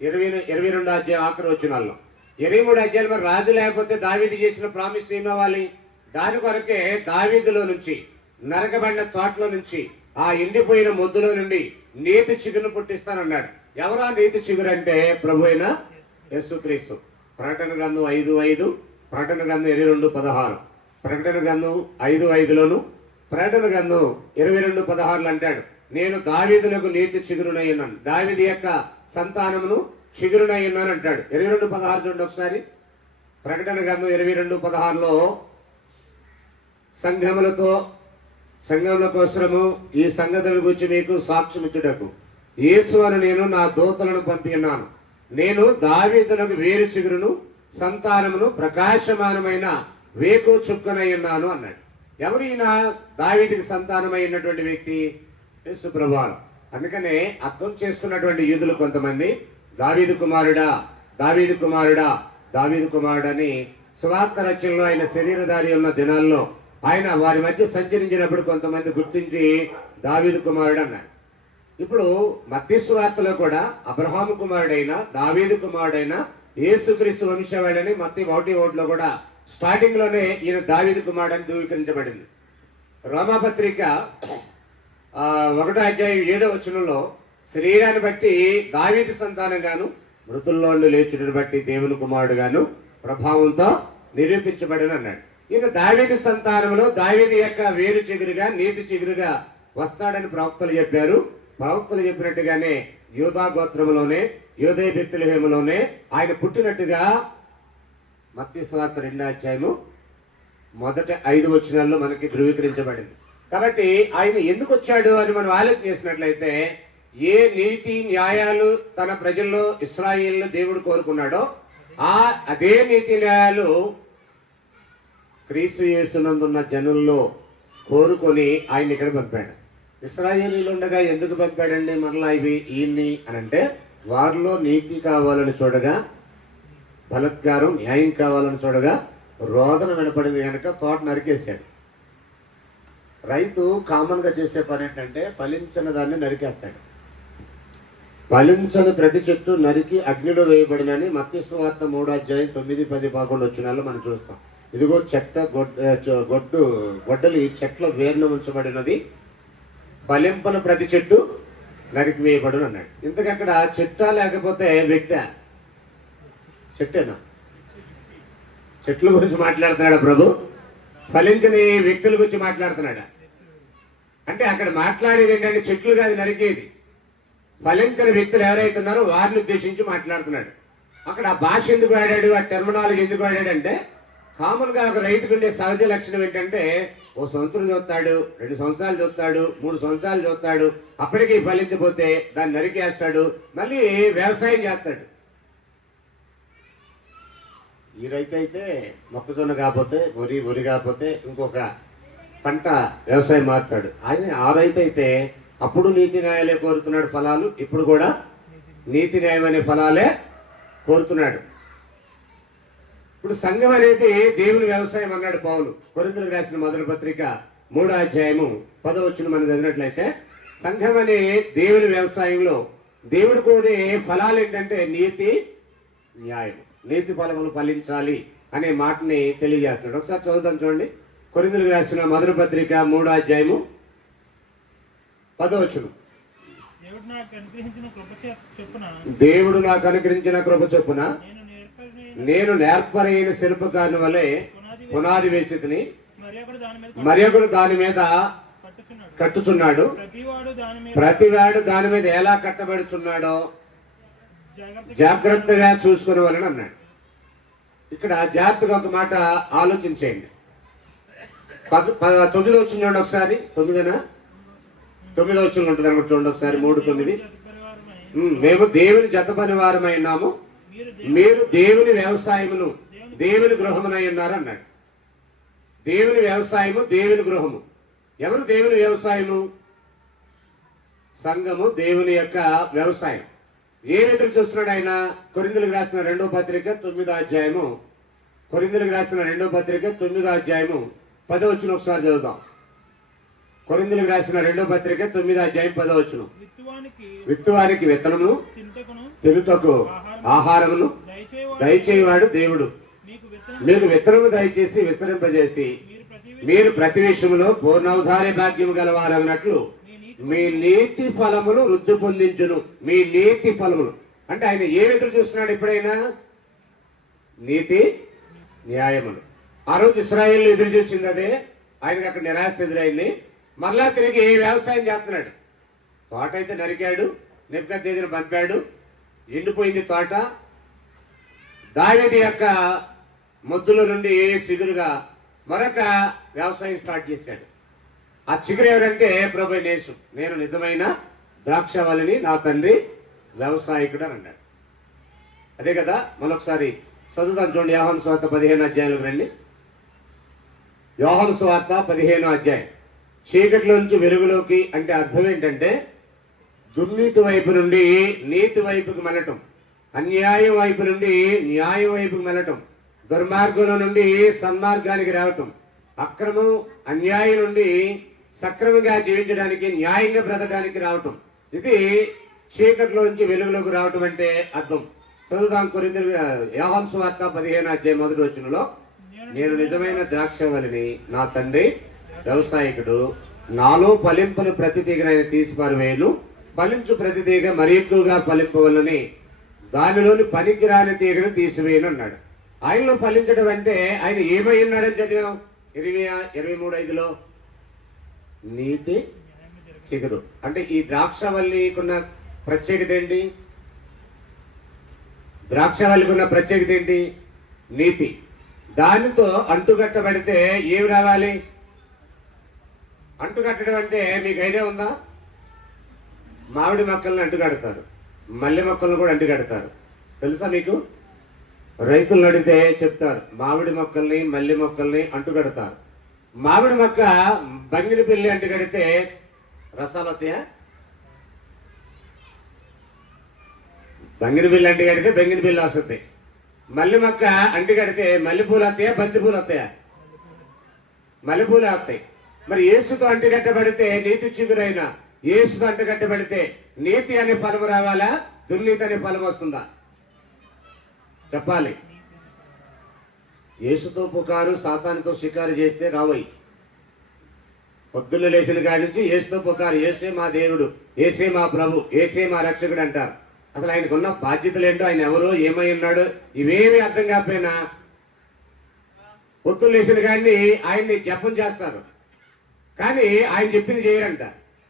22వ అధ్యాయం ఆఖరి వచనాల్లో. 23 అధ్యాయులు మరి రాజు లేకపోతే దావీదు చేసిన ప్రామిస్ ఏమవ్వాలి? దాని కొరకే దావీదులో నుంచి, నరకబడిన తోటలో నుంచి, ఆ ఎండిపోయిన మొద్దులో నుండి నీతి చిగురును పుట్టిస్తానన్నాడు. ఎవరా నీతి చిగురు అంటే ప్రభు అయిన యేసుక్రీస్తు. ప్రకటన గ్రంథం 5:5, ప్రకటన గ్రంథం 22:16, ప్రకటన గ్రంథం 5:5లోను, ప్రకటన గ్రంథం 22:16 అంటాడు, నేను దావీదునకు నీతి చిగురునై ఉన్నాను, దావీదు యొక్క సంతానమును చిగురునై ఉన్నాను అంటాడు. 22:16 చూడండి ఒకసారి. ప్రకటన గ్రంథం 22:16లో సంఘముల కోసము ఈ సంగతుల గురించి మీకు సాక్ష్యమిచ్చుటకు యేసు అని నేను నా దూతలను పంపి ఉన్నాను. నేను దావీదునకు వేరు చిగురును, సంతానమును, ప్రకాశమానమైన వేకు చుక్కనై ఉన్నాను అన్నాడు. ఎవరైనా దావీదుకి సంతానమైనటువంటి వ్యక్తి యేసు ప్రభువారు. అందుకనే అర్థం చేసుకున్నటువంటి యూదులు కొంతమంది దావీదు కుమారుడా, దావీదు కుమారుడా, దావీదు కుమారుడని సువార్త రచనలో ఆయన శరీరధారి ఉన్న దినాల్లో ఆయన వారి మధ్య సంచరించినప్పుడు కొంతమంది గుర్తించి దావీదు కుమారుడు అన్నారు. ఇప్పుడు మత్తయి సువార్తలో కూడా అబ్రహాము కుమారుడైన దావీదు కుమారుడైన యేసుక్రీస్తు వంశవాళ్ళని మత్తయి 1:1 కూడా స్టార్టింగ్ లోనే ఈయన దావీదు కుమారుడు అని ధృవీకరించబడింది. రోమాపత్రిక 1:7 శరీరాన్ని బట్టి దావీదు సంతానం గాను మృతుల్లో నుండి లేచుడిని బట్టి దేవుని కుమారుడు గాను ప్రభావంతో నిరూపించబడిన అన్నాడు. ఈయన దావీదు సంతానంలో దావీదు యొక్క వేరు చిగురుగా నీతి చిగురుగా వస్తాడని ప్రవక్తలు చెప్పారు. ప్రవక్తలు చెప్పినట్టుగానే యూదా గోత్రములోనే యూదయ బెత్లెహేములోనే ఆయన పుట్టినట్టుగా మత్తయి సువార్త 2 మొదటి 5 వచనాల్లో మనకి ధృవీకరించబడింది. కాబట్టి ఆయన ఎందుకు వచ్చాడు అని మనం ఆలోచన చేసినట్లయితే, ఏ నీతి న్యాయాలు తన ప్రజల్లో ఇశ్రాయేలును దేవుడు కోరుకున్నాడో అదే నీతి న్యాయాలు క్రీస్తు యేసునందున్న జనుల్లో కోరుకొని ఆయన ఇక్కడ పంపాడు. ఇశ్రాయేలీలు ఉండగా ఎందుకు పంపాడండి మరలా ఈయన్ని అని అంటే, వారిలో నీతి కావాలని చూడగా, బలత్కారం న్యాయం కావాలని చూడగా రోదన వినపడింది కనుక తోట నరికేశాడు. రైతు కామన్ గా చేసే పని ఏంటంటే ఫలించిన దాన్ని నరికేస్తాడు. ఫలించని ప్రతి చెట్టు నరికి అగ్నిలో వేయబడినని మత్తయి సువార్త 3:9-10-11 మనం చూస్తాం. ఇదిగో గొడ్డలి చెట్ల వేరున ఉంచబడినది, ఫలింపన ప్రతి చెట్టు నరికి వేయబడును అన్నాడు. ఇంతకక్కడ చెట్టా లేకపోతే వ్యక్తి? చెట్టేనా? చెట్ల గురించి మాట్లాడుతున్నాడా ప్రభు? ఫలించని వ్యక్తుల గురించి మాట్లాడుతున్నాడా? అంటే అక్కడ మాట్లాడేది ఏంటంటే చెట్లు కాదు నరికేది, ఫలించిన వ్యక్తులు ఎవరైతే ఉన్నారో వారిని ఉద్దేశించి మాట్లాడుతున్నాడు. అక్కడ ఆ భాష ఎందుకు వాడాడు, ఆ టెర్మినాలజీ ఎందుకు వాడాడంటే, కామన్ గా ఒక రైతుకు ఉండే సహజ లక్షణం ఏంటంటే, ఓ సంవత్సరం చూస్తాడు, 2 సంవత్సరాలు చూస్తాడు, 3 సంవత్సరాలు చూస్తాడు, అప్పటికి ఫలించబోతే దాన్ని నరికేస్తాడు, మళ్ళీ వ్యవసాయం చేస్తాడు. ఈ రైతు అయితే మొక్కజొన్న కాకపోతే వరి కాకపోతే ఇంకొక పంట వ్యవసాయం మారుతాడు. ఆ రైతు అయితే అప్పుడు నీతి న్యాయాలే కోరుతున్నాడు ఫలాలు, ఇప్పుడు కూడా నీతి న్యాయం అనే ఫలాలే కోరుతున్నాడు. ఇప్పుడు సంఘం అనేది దేవుని వ్యవసాయం అన్నాడు పౌలు. కొరింథీయులకు రాసిన మొదటి పత్రిక 3:10 మనం చదివినట్లయితే, సంఘం అనే దేవుని వ్యవసాయంలో దేవుడు కూడా ఫలాలు ఏంటంటే నీతి న్యాయం, నీతి ఫలములు ఫలించాలి అనే మాటని తెలియజేస్తున్నాడు. ఒకసారి చదువుతాం చూడండి. కొరింథీయులకు రాసిన మొదటి పత్రిక 3:10. దేవుడు నాకు అనుగ్రహించిన కృప చొప్పున నేను నేర్పరైన శిల్పకారుని వలె పునాది వేసితిని, మరి ఒకడు దాని మీద కట్టుచున్నాడు. ప్రతివాడు దాని మీద ఎలా కట్టబడుచున్నాడో జాగ్రత్తగా చూసుకునే వాళ్ళని అన్నాడు. ఇక్కడ జాగ్రత్తగా ఒక మాట ఆలోచించేయండి. 9 వచ్చిన చూడండి ఒకసారి. 9 వచ్చిన ఉంటుంది అనమాట చూడండి ఒకసారి. 3:9. మేము దేవుని జత పని వారమైనాము, మీరు దేవుని వ్యవసాయమును దేవుని గృహమునై ఉన్నారు అన్నాడు. దేవుని వ్యవసాయము దేవుని గృహము. ఎవరు దేవుని వ్యవసాయము? సంఘము దేవుని యొక్క వ్యవసాయం. ఏం ఎదురు చూస్తున్నాడు ఆయన? కొరింథీయులకు రాసిన 2వ పత్రిక 9 కొరింథీయులకు రాసిన 2వ పత్రిక 9 10 ఒకసారి చదువుదాం. కొరింథీయులకు రాసిన 2వ పత్రిక 9:10. విత్తువానికి విత్తనమును తినుటకు ఆహారమును దయచేవాడు దేవుడు. మీకు విత్తనము దయచేసి విస్తరింపజేసి మీరు ప్రతి విషయంలో పూర్ణౌధార్య భాగ్యము గలవారన్నట్లు మీ నీతి ఫలములు వృద్ధి పొందించును. మీ నీతి ఫలములు అంటే ఆయన ఏమి ఎదురు చూస్తున్నాడు? ఎప్పుడైనా నీతి న్యాయములు. ఆ రోజు ఇశ్రాయేలు ఎదురు చూసింది అదే. ఆయనకి అక్కడ నిరాశ ఎదురైంది. మరలా తిరిగి వ్యవసాయం చేస్తున్నాడు. తోట అయితే నరికాడు, నెబుకద్నెజరును పంపాడు, ఎండిపోయింది తోట. దావీదు యొక్క మొద్దుల నుండి చిగురుగా మరొక వ్యవసాయం స్టార్ట్ చేశాడు. ఆ చిగురు ఎవరంటే ప్రభు యేసు. నేను నిజమైన ద్రాక్షవల్లిని, నా తండ్రి వ్యవసాయకుడు అని అన్నాడు. అదే కదా. మరొకసారి చదువుతాను చూడండి. యోహాను సువార్త 15 రండి. యోహాను సువార్త 15 చీకట్లో నుంచి వెలుగులోకి అంటే అర్థం ఏంటంటే, దుర్నీతి వైపు నుండి నీతి వైపుకి వెళ్ళటం, అన్యాయం వైపు నుండి న్యాయం వైపుకి వెళ్ళటం, దుర్మార్గంలో నుండి సన్మార్గానికి రావటం, అక్రమం అన్యాయం నుండి సక్రమంగా జీవించడానికి, న్యాయంగా బ్రతకడానికి రావటం. ఇది చీకట్లో నుంచి వెలుగులోకి రావటం అంటే అర్థం. చదువుదాం. కొరింథీయులకు యోహాను సువార్త 15:1 నేను నిజమైన ద్రాక్షవల్లిని, నా తండ్రి వ్యవసాయకుడు. నాలో ఫలింపును ప్రతి తీగను ఆయన తీసి పారవేయును. ఫలించు ప్రతి తీగ మరి ఎక్కువగా ఫలింపవలని దానిలోని పనికిరాని తీగను తీసివేయను అన్నాడు. ఆయనలో ఫలించడం అంటే ఆయన ఏమై ఉన్నాడని చదివాం 23:5. నీతి చిగురు. అంటే ఈ ద్రాక్షవల్లికున్న ప్రత్యేకత ఏంటి? ద్రాక్షవల్లికున్న ప్రత్యేకత ఏంటి? నీతి. దానితో అంటుకట్టబడితే ఏమి రావాలి? అంటుకట్టడం అంటే మీకు ఐడియా ఉందా? మామిడి మొక్కల్ని అంటుకడతారు, మల్లె మొక్కలను కూడా అంటుకడతారు. తెలుసా మీకు? రైతులను అడిగితే చెప్తారు, మామిడి మొక్కల్ని మల్లె మొక్కల్ని అంటుకడతారు. మామిడి మొక్క బంగిని పిల్లి అంటుకడితే రసాలు వస్తాయా? బంగిని పిల్లి అంటుకడితే బెంగిని పిల్లి వస్తుంది. మల్లె మొక్క అంటుకడితే మల్లెపూలు వస్తాయా, బంతి పూలు వస్తాయా? మల్లెపూలు వస్తాయి. మరి యేసుతో అంటుకట్టబడితే నీతి చిగురైన యేసుతో అంటుకట్టబడితే నీతి అనే ఫలం రావాలా, దుర్నీతి అనే ఫలం వస్తుందా? చెప్పాలి. యేసుతో పుకారు సాతానుతో షికారు చేస్తే రావయి. పొద్దున్న లేచిన కాడి నుంచి యేసుతో పుకారు, యేసే మా దేవుడు, యేసే మా ప్రభు, యేసే మా రక్షకుడు అంటారు. అసలు ఆయనకున్న బాధ్యతలు ఏంటో, ఆయన ఎవరో, ఏమై ఉన్నాడు, ఇవేమీ అర్థం కాకపోయినా పొద్దున్న లేచిన కాడిని ఆయన్ని జపం చేస్తారు. కానీ ఆయన చెప్పింది చేయరంట.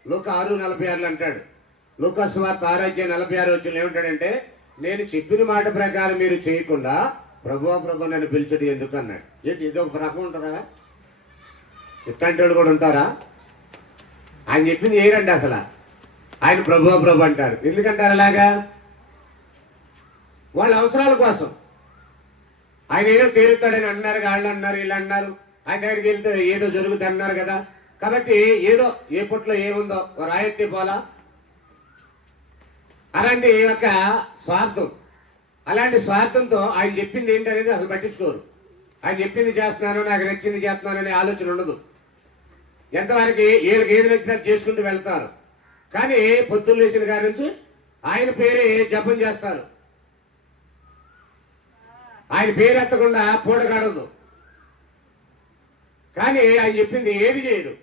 లూకా 6:46 అంటాడు. లూకా సువార్త 6:46 ఏమంటాడంటే, నేను చెప్పిన మాట ప్రకారం మీరు చేయకుండా ప్రభువా ప్రభు నన్ను పిలిచడు ఎందుకు అన్నాడు. ఏంటి ఇది ఒక రకం ఉంటుందా? ఇట్లాంటి వాళ్ళు కూడా ఉంటారా? ఆయన చెప్పింది చేయరండి. అసలు ఆయన ప్రభువా ప్రభు అంటారు. ఎందుకంటారు అలాగా? వాళ్ళ అవసరాల కోసం. ఆయన ఏదో తేలుతాడని అన్నారు, వాళ్ళు అన్నారు, వీళ్ళు అన్నారు, ఆయన దగ్గరికి వెళ్తే ఏదో జరుగుతుంది అన్నారు కదా. కాబట్టి ఏదో ఏ పుట్లో ఏముందో రాయెత్తి పోలా, అలాంటి ఒక స్వార్థం. అలాంటి స్వార్థంతో ఆయన చెప్పింది ఏంటనేది అసలు పట్టించుకోరు. ఆయన చెప్పింది చేస్తున్నాను, నాకు నచ్చింది చేస్తున్నాను అనే ఆలోచన ఉండదు. ఎంతవరకు వీళ్ళకి ఏది నచ్చినా చేసుకుంటూ వెళ్తారు. కానీ పొత్తులు వేసిన కాడి నుంచి ఆయన పేరే జపం చేస్తారు. ఆయన పేరు ఎత్తకుండా పూటగాడదు. కానీ ఆయన చెప్పింది ఏది చేయరు.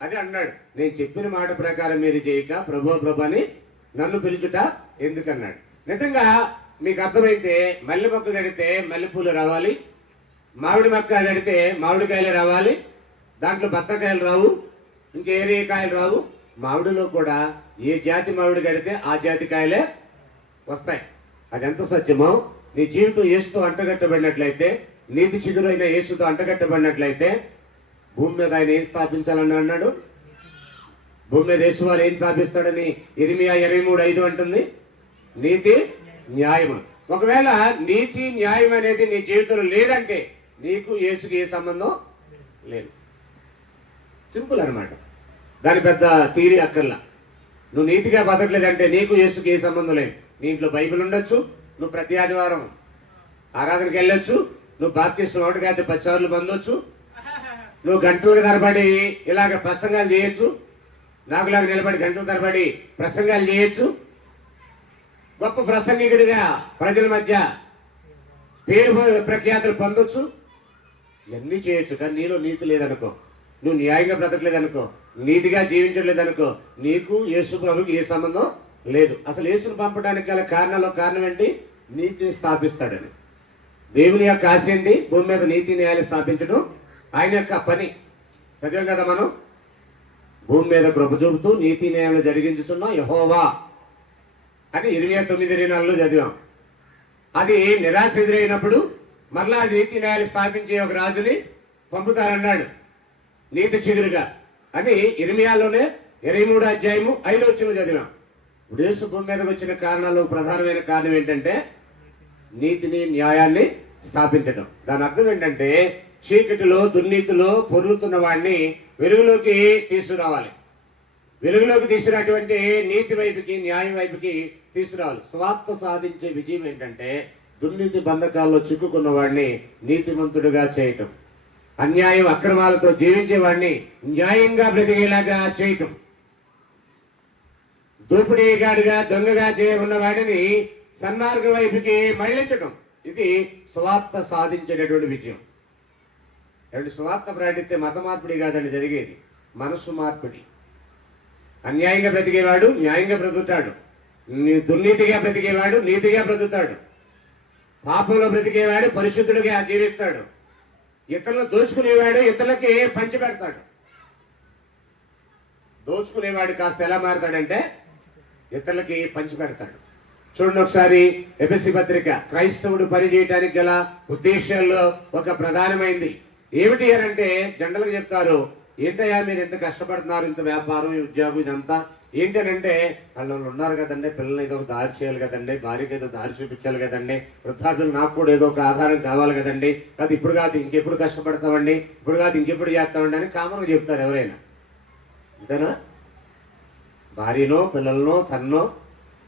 అది అన్నాడు, నేను చెప్పిన మాట ప్రకారం మీరు చేయక ప్రభు ప్రభు అని నన్ను పిలుచుట ఎందుకన్నాడు. నిజంగా మీకు అర్థమైతే మల్లె మొక్క కడితే మల్లెపూలు రావాలి, మామిడి మొక్క కడితే మామిడికాయలే రావాలి, దాంట్లో బత్తకాయలు రావు, ఇంకేరే కాయలు రావు. మామిడిలో కూడా ఏ జాతి మామిడి కడితే ఆ జాతి కాయలే వస్తాయి. అది ఎంత సత్యమో, నీ జీవితం యేసుతో అంటగట్టబడినట్లయితే, నీతి చిగురైన యేసుతో అంటగట్టబడినట్లయితే భూమి మీద ఆయన ఏం స్థాపించాలని అన్నాడు? భూమి మీద యేసు వారు ఏం స్థాపిస్తాడని ఇర్మియా 23:5 అంటుంది? నీతి న్యాయం. ఒకవేళ నీతి న్యాయం అనేది నీ జీవితంలో లేదంటే నీకు యేసుకి ఏ సంబంధం లేదు. సింపుల్ అనమాట. దాని పెద్ద థియరీ అక్కర్లా. నువ్వు నీతిగా బతకలేదంటే నీకు యేసుకి ఏ సంబంధం లేదు. నీ ఇంట్లో బైబిల్ ఉండొచ్చు, నువ్వు ప్రతి ఆదివారం ఆరాధనకి వెళ్ళొచ్చు, నువ్వు బాప్తిస్మం ఒకటి కాదు 10 సార్లు పొందొచ్చు, నువ్వు గంటలకు తరబడి ఇలాగ ప్రసంగాలు చేయొచ్చు, నాకులాగా నిలబడి గంటల తరబడి ప్రసంగాలు చేయొచ్చు, గొప్ప ప్రసంగికుడిగా ప్రజల మధ్య పేరు ప్రఖ్యాతులు పొందొచ్చు, ఇవన్నీ చేయొచ్చు. కానీ నీలో నీతి లేదనుకో, నువ్వు న్యాయంగా బ్రతకలేదనుకో, నీతిగా జీవించలేదనుకో, నీకు యేసు ప్రభుకి ఏ సంబంధం లేదు. అసలు యేసును పంపడానికి గల కారణం ఏంటి? నీతిని స్థాపిస్తాడని. దేవుని యొక్క ఆశ ఏంటి? భూమి మీద నీతి న్యాయాలు స్థాపించడం ఆయన యొక్క పని. చదివాం కదా మనం, భూమి మీద కృప చూపుతూ నీతి న్యాయాలు జరిగించుతున్న యెహోవా అని 29:24 చదివాం. అది నిరాశ ఎదురైనప్పుడు మరలా నీతి న్యాయాలు స్థాపించే ఒక రాజుని పంపుతారన్నాడు, నీతి చిగురుగా అని ఇర్మియాలోనే 23:5 చదివాం. ఇప్పుడు యేసు భూమి మీదకి వచ్చిన కారణాలు, ప్రధానమైన కారణం ఏంటంటే నీతిని న్యాయాన్ని స్థాపించడం. దాని అర్థం ఏంటంటే చీకటిలో దుర్నీతిలో పొర్లుతున్న వాడిని వెలుగులోకి తీసుకురావాలి. వెలుగులోకి తీసుకురాటువంటి నీతి వైపుకి, న్యాయం వైపుకి తీసుకురావాలి. స్వార్థ సాధించే విజయం ఏంటంటే దుర్నీతి బంధకాల్లో చిక్కుకున్న వాడిని నీతిమంతుడిగా చేయటం. అన్యాయం అక్రమాలతో జీవించేవాడిని న్యాయంగా బ్రతికేలాగా చేయటం, దోపిడీగాడిగా దొంగగా ఉన్న వాడిని సన్మార్గ వైపుకి మళ్లించడం, ఇది సువార్త సాధించేటటువంటి విజయం. రెండు సువార్త ప్రకటిస్తే మత మార్పిడి కాదండి జరిగేది, మనస్సు మార్పిడి. అన్యాయంగా బ్రతికేవాడు న్యాయంగా బ్రతుకుతాడు, దుర్నీతిగా బ్రతికేవాడు నీతిగా బ్రతుకుతాడు, పాపంలో బ్రతికేవాడు పరిశుద్ధుడిగా జీవిస్తాడు, ఇతరులను దోచుకునేవాడు ఇతరులకి పంచిపెడతాడు. దోచుకునేవాడు కాస్త ఎలా మారుతాడంటే ఇతరులకి పంచిపెడతాడు. చూడండి ఒకసారి ఎఫెసీ పత్రిక క్రైస్తవుడు పనిచేయటానికి గల ఉద్దేశాల్లో ఒక ప్రధానమైంది ఏమిటి అని అంటే, జనరల్గా చెప్తారు, ఏంటయ్యా మీరు ఎంత కష్టపడుతున్నారు, ఇంత వ్యాపారం ఉద్యోగం ఇదంతా ఏంటనంటే, వాళ్ళు ఉన్నారు కదండి, పిల్లల్ని ఏదో ఒక దారి చేయాలి కదండి, భార్యకి ఏదో దారి చూపించాలి కదండి, వృద్ధాప్యులు నాకు కూడా ఏదో ఒక ఆధారం కావాలి కదండి, కాదు ఇప్పుడు కాదు ఇంకెప్పుడు కష్టపడతామండి, ఇప్పుడు కాదు ఇంకెప్పుడు చేస్తామండి అని కామన్గా చెప్తారు ఎవరైనా. అంతేనా? భార్యనో పిల్లలనో తననో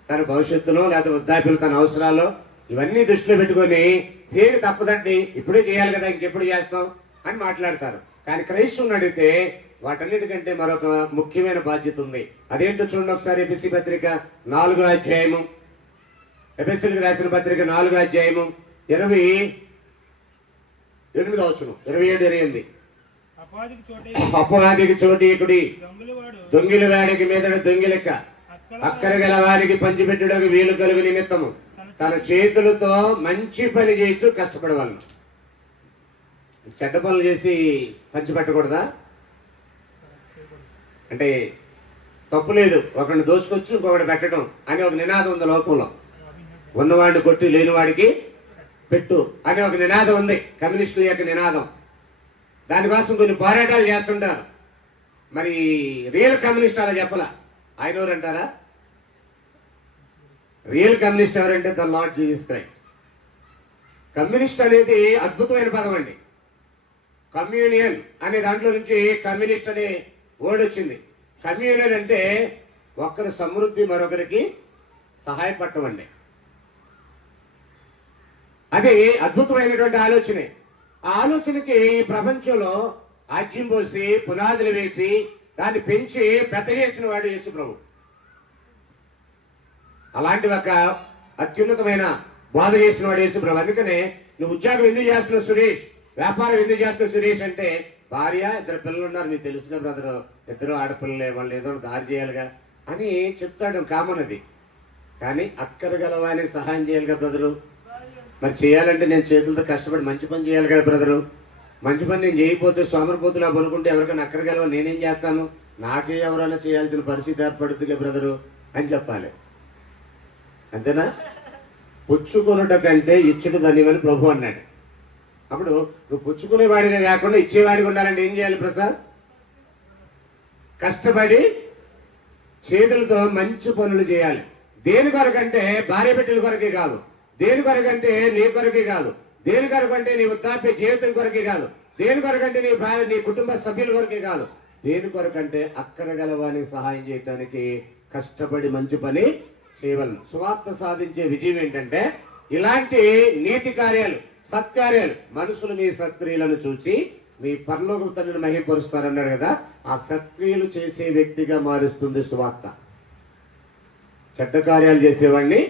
తన భవిష్యత్తులో లేకపోతే వృద్ధాప్యులు తన అవసరాలు ఇవన్నీ దృష్టిలో పెట్టుకొని చేయక తప్పదండి, ఇప్పుడే చేయాలి కదా ఇంకెప్పుడు చేస్తాం అని మాట్లాడతారు. కానీ క్రైస్తవుని అడిగితే వాటన్నిటికంటే మరొక ముఖ్యమైన బాధ్యత ఉంది. అదేంటో చూడండి ఒకసారి ఎఫెసీ పత్రిక 4వ అధ్యాయము, ఎఫెసీలకు రాసిన పత్రిక 4వ అధ్యాయము 28వ వచనం, 27-28. అపవాదికి చోటీకుడి దొంగిలి వాడికి మీదడు దొంగిలెక్క అక్కర గల వారికి పంచిపెట్టుటకు వీలు కలుగు నిమిత్తము తన చేతులతో మంచి పని చేస్తూ కష్టపడవాలను. చెడ్డ పనులు చేసి పంచిపెట్టకూడదా అంటే తప్పు లేదు, ఒకరిని దోచుకొచ్చి ఇంకొకటి పెట్టడం అని ఒక నినాదం ఉంది లోకంలో. ఉన్నవాడిని కొట్టి లేనివాడికి పెట్టు అని ఒక నినాదం ఉంది, కమ్యూనిస్టుల యొక్క నినాదం. దానికోసం కొన్ని పోరాటాలు చేస్తుంటారు. మరి రియల్ కమ్యూనిస్ట్ అలా చెప్పలా. ఆయన ఎవరంటారా? రియల్ కమ్యూనిస్ట్ ఎవరంటే the lord Jesus Christ. Communist అనేది అద్భుతమైన పదం అండి. కమ్యూనియన్ అనే దాంట్లో నుంచి కమ్యూనిస్ట్ అనే వర్డ్ వచ్చింది. కమ్యూనియన్ అంటే ఒకరి సమృద్ధి మరొకరికి సహాయపడటం అండి. అది అద్భుతమైనటువంటి ఆలోచనే. ఆ ఆలోచనకి ఈ ప్రపంచంలో ఆజ్యం పోసి పునాదులు వేసి దాన్ని పెంచి పెద్ద చేసిన వాడు యేసు ప్రభు. అలాంటి ఒక అత్యున్నతమైన బోధ చేసిన వాడు యేసు ప్రభు. అందుకనే నువ్వు ఉద్యోగం ఎందుకు చేస్తున్నావు సురేష్, వ్యాపారం ఎందుకు చేస్తున్నావు సురేష్ అంటే, భార్య 2 పిల్లలు ఉన్నారు మీకు తెలుసుగా బ్రదర్, 2 ఆడపిల్లలే, వాళ్ళు ఏదో దారి చేయాలిగా అని చెప్తాడు, కామన్ అది. కానీ అక్కరగలవాని సహాయం చేయాలిగా బ్రదరు. మరి చేయాలంటే నేను చేతులతో కష్టపడి మంచి పని చేయాలి కదా బ్రదరు. మంచి పని నేను చేయకపోతే సోమరిపోతులా అనుకుంటే ఎవరికైనా అక్కరగలవా నేనేం చేస్తాను, నాకే ఎవరైనా చేయాల్సిన పరిస్థితి ఏర్పడుతుందిగా బ్రదరు అని చెప్పాలి. అంతేనా? పుచ్చుకొనుట కంటే ఇచ్చుడు ధన్యమని ప్రభు అన్నాడు. అప్పుడు నువ్వు పుచ్చుకునేవాడిగా కాకుండా ఇచ్చేవాడిగా ఉండాలంటే ఏం చేయాలి ప్రసాద్? కష్టపడి చేతులతో మంచి పనులు చేయాలి. దేని కొరకంటే భార్య బిడ్డల కొరకే కాదు, దేని కొరకంటే నీ కొరకే కాదు, దేని కొరకంటే నీ వృద్ధాప్య జీవితం కొరకే కాదు, దేని కొరకంటే నీ భార్య నీ కుటుంబ సభ్యుల కొరకే కాదు, దేని కొరకంటే అక్కరగలవానికి సహాయం చేయడానికి కష్టపడి మంచి పని చేయవలను. సువార్త సాధించే విజయం ఏంటంటే ఇలాంటి నీతి కార్యాలు సత్కార్యాలు. మనుషులు మీ సత్క్రియలను చూసి మీ పరలోక తండ్రిని మహిమపరుస్తారన్నాడు కదా, ఆ సత్క్రియలు చేసే వ్యక్తిగా మారుస్తుంది సువార్త. చెడ్డ కార్యాలు చేసేవాడిని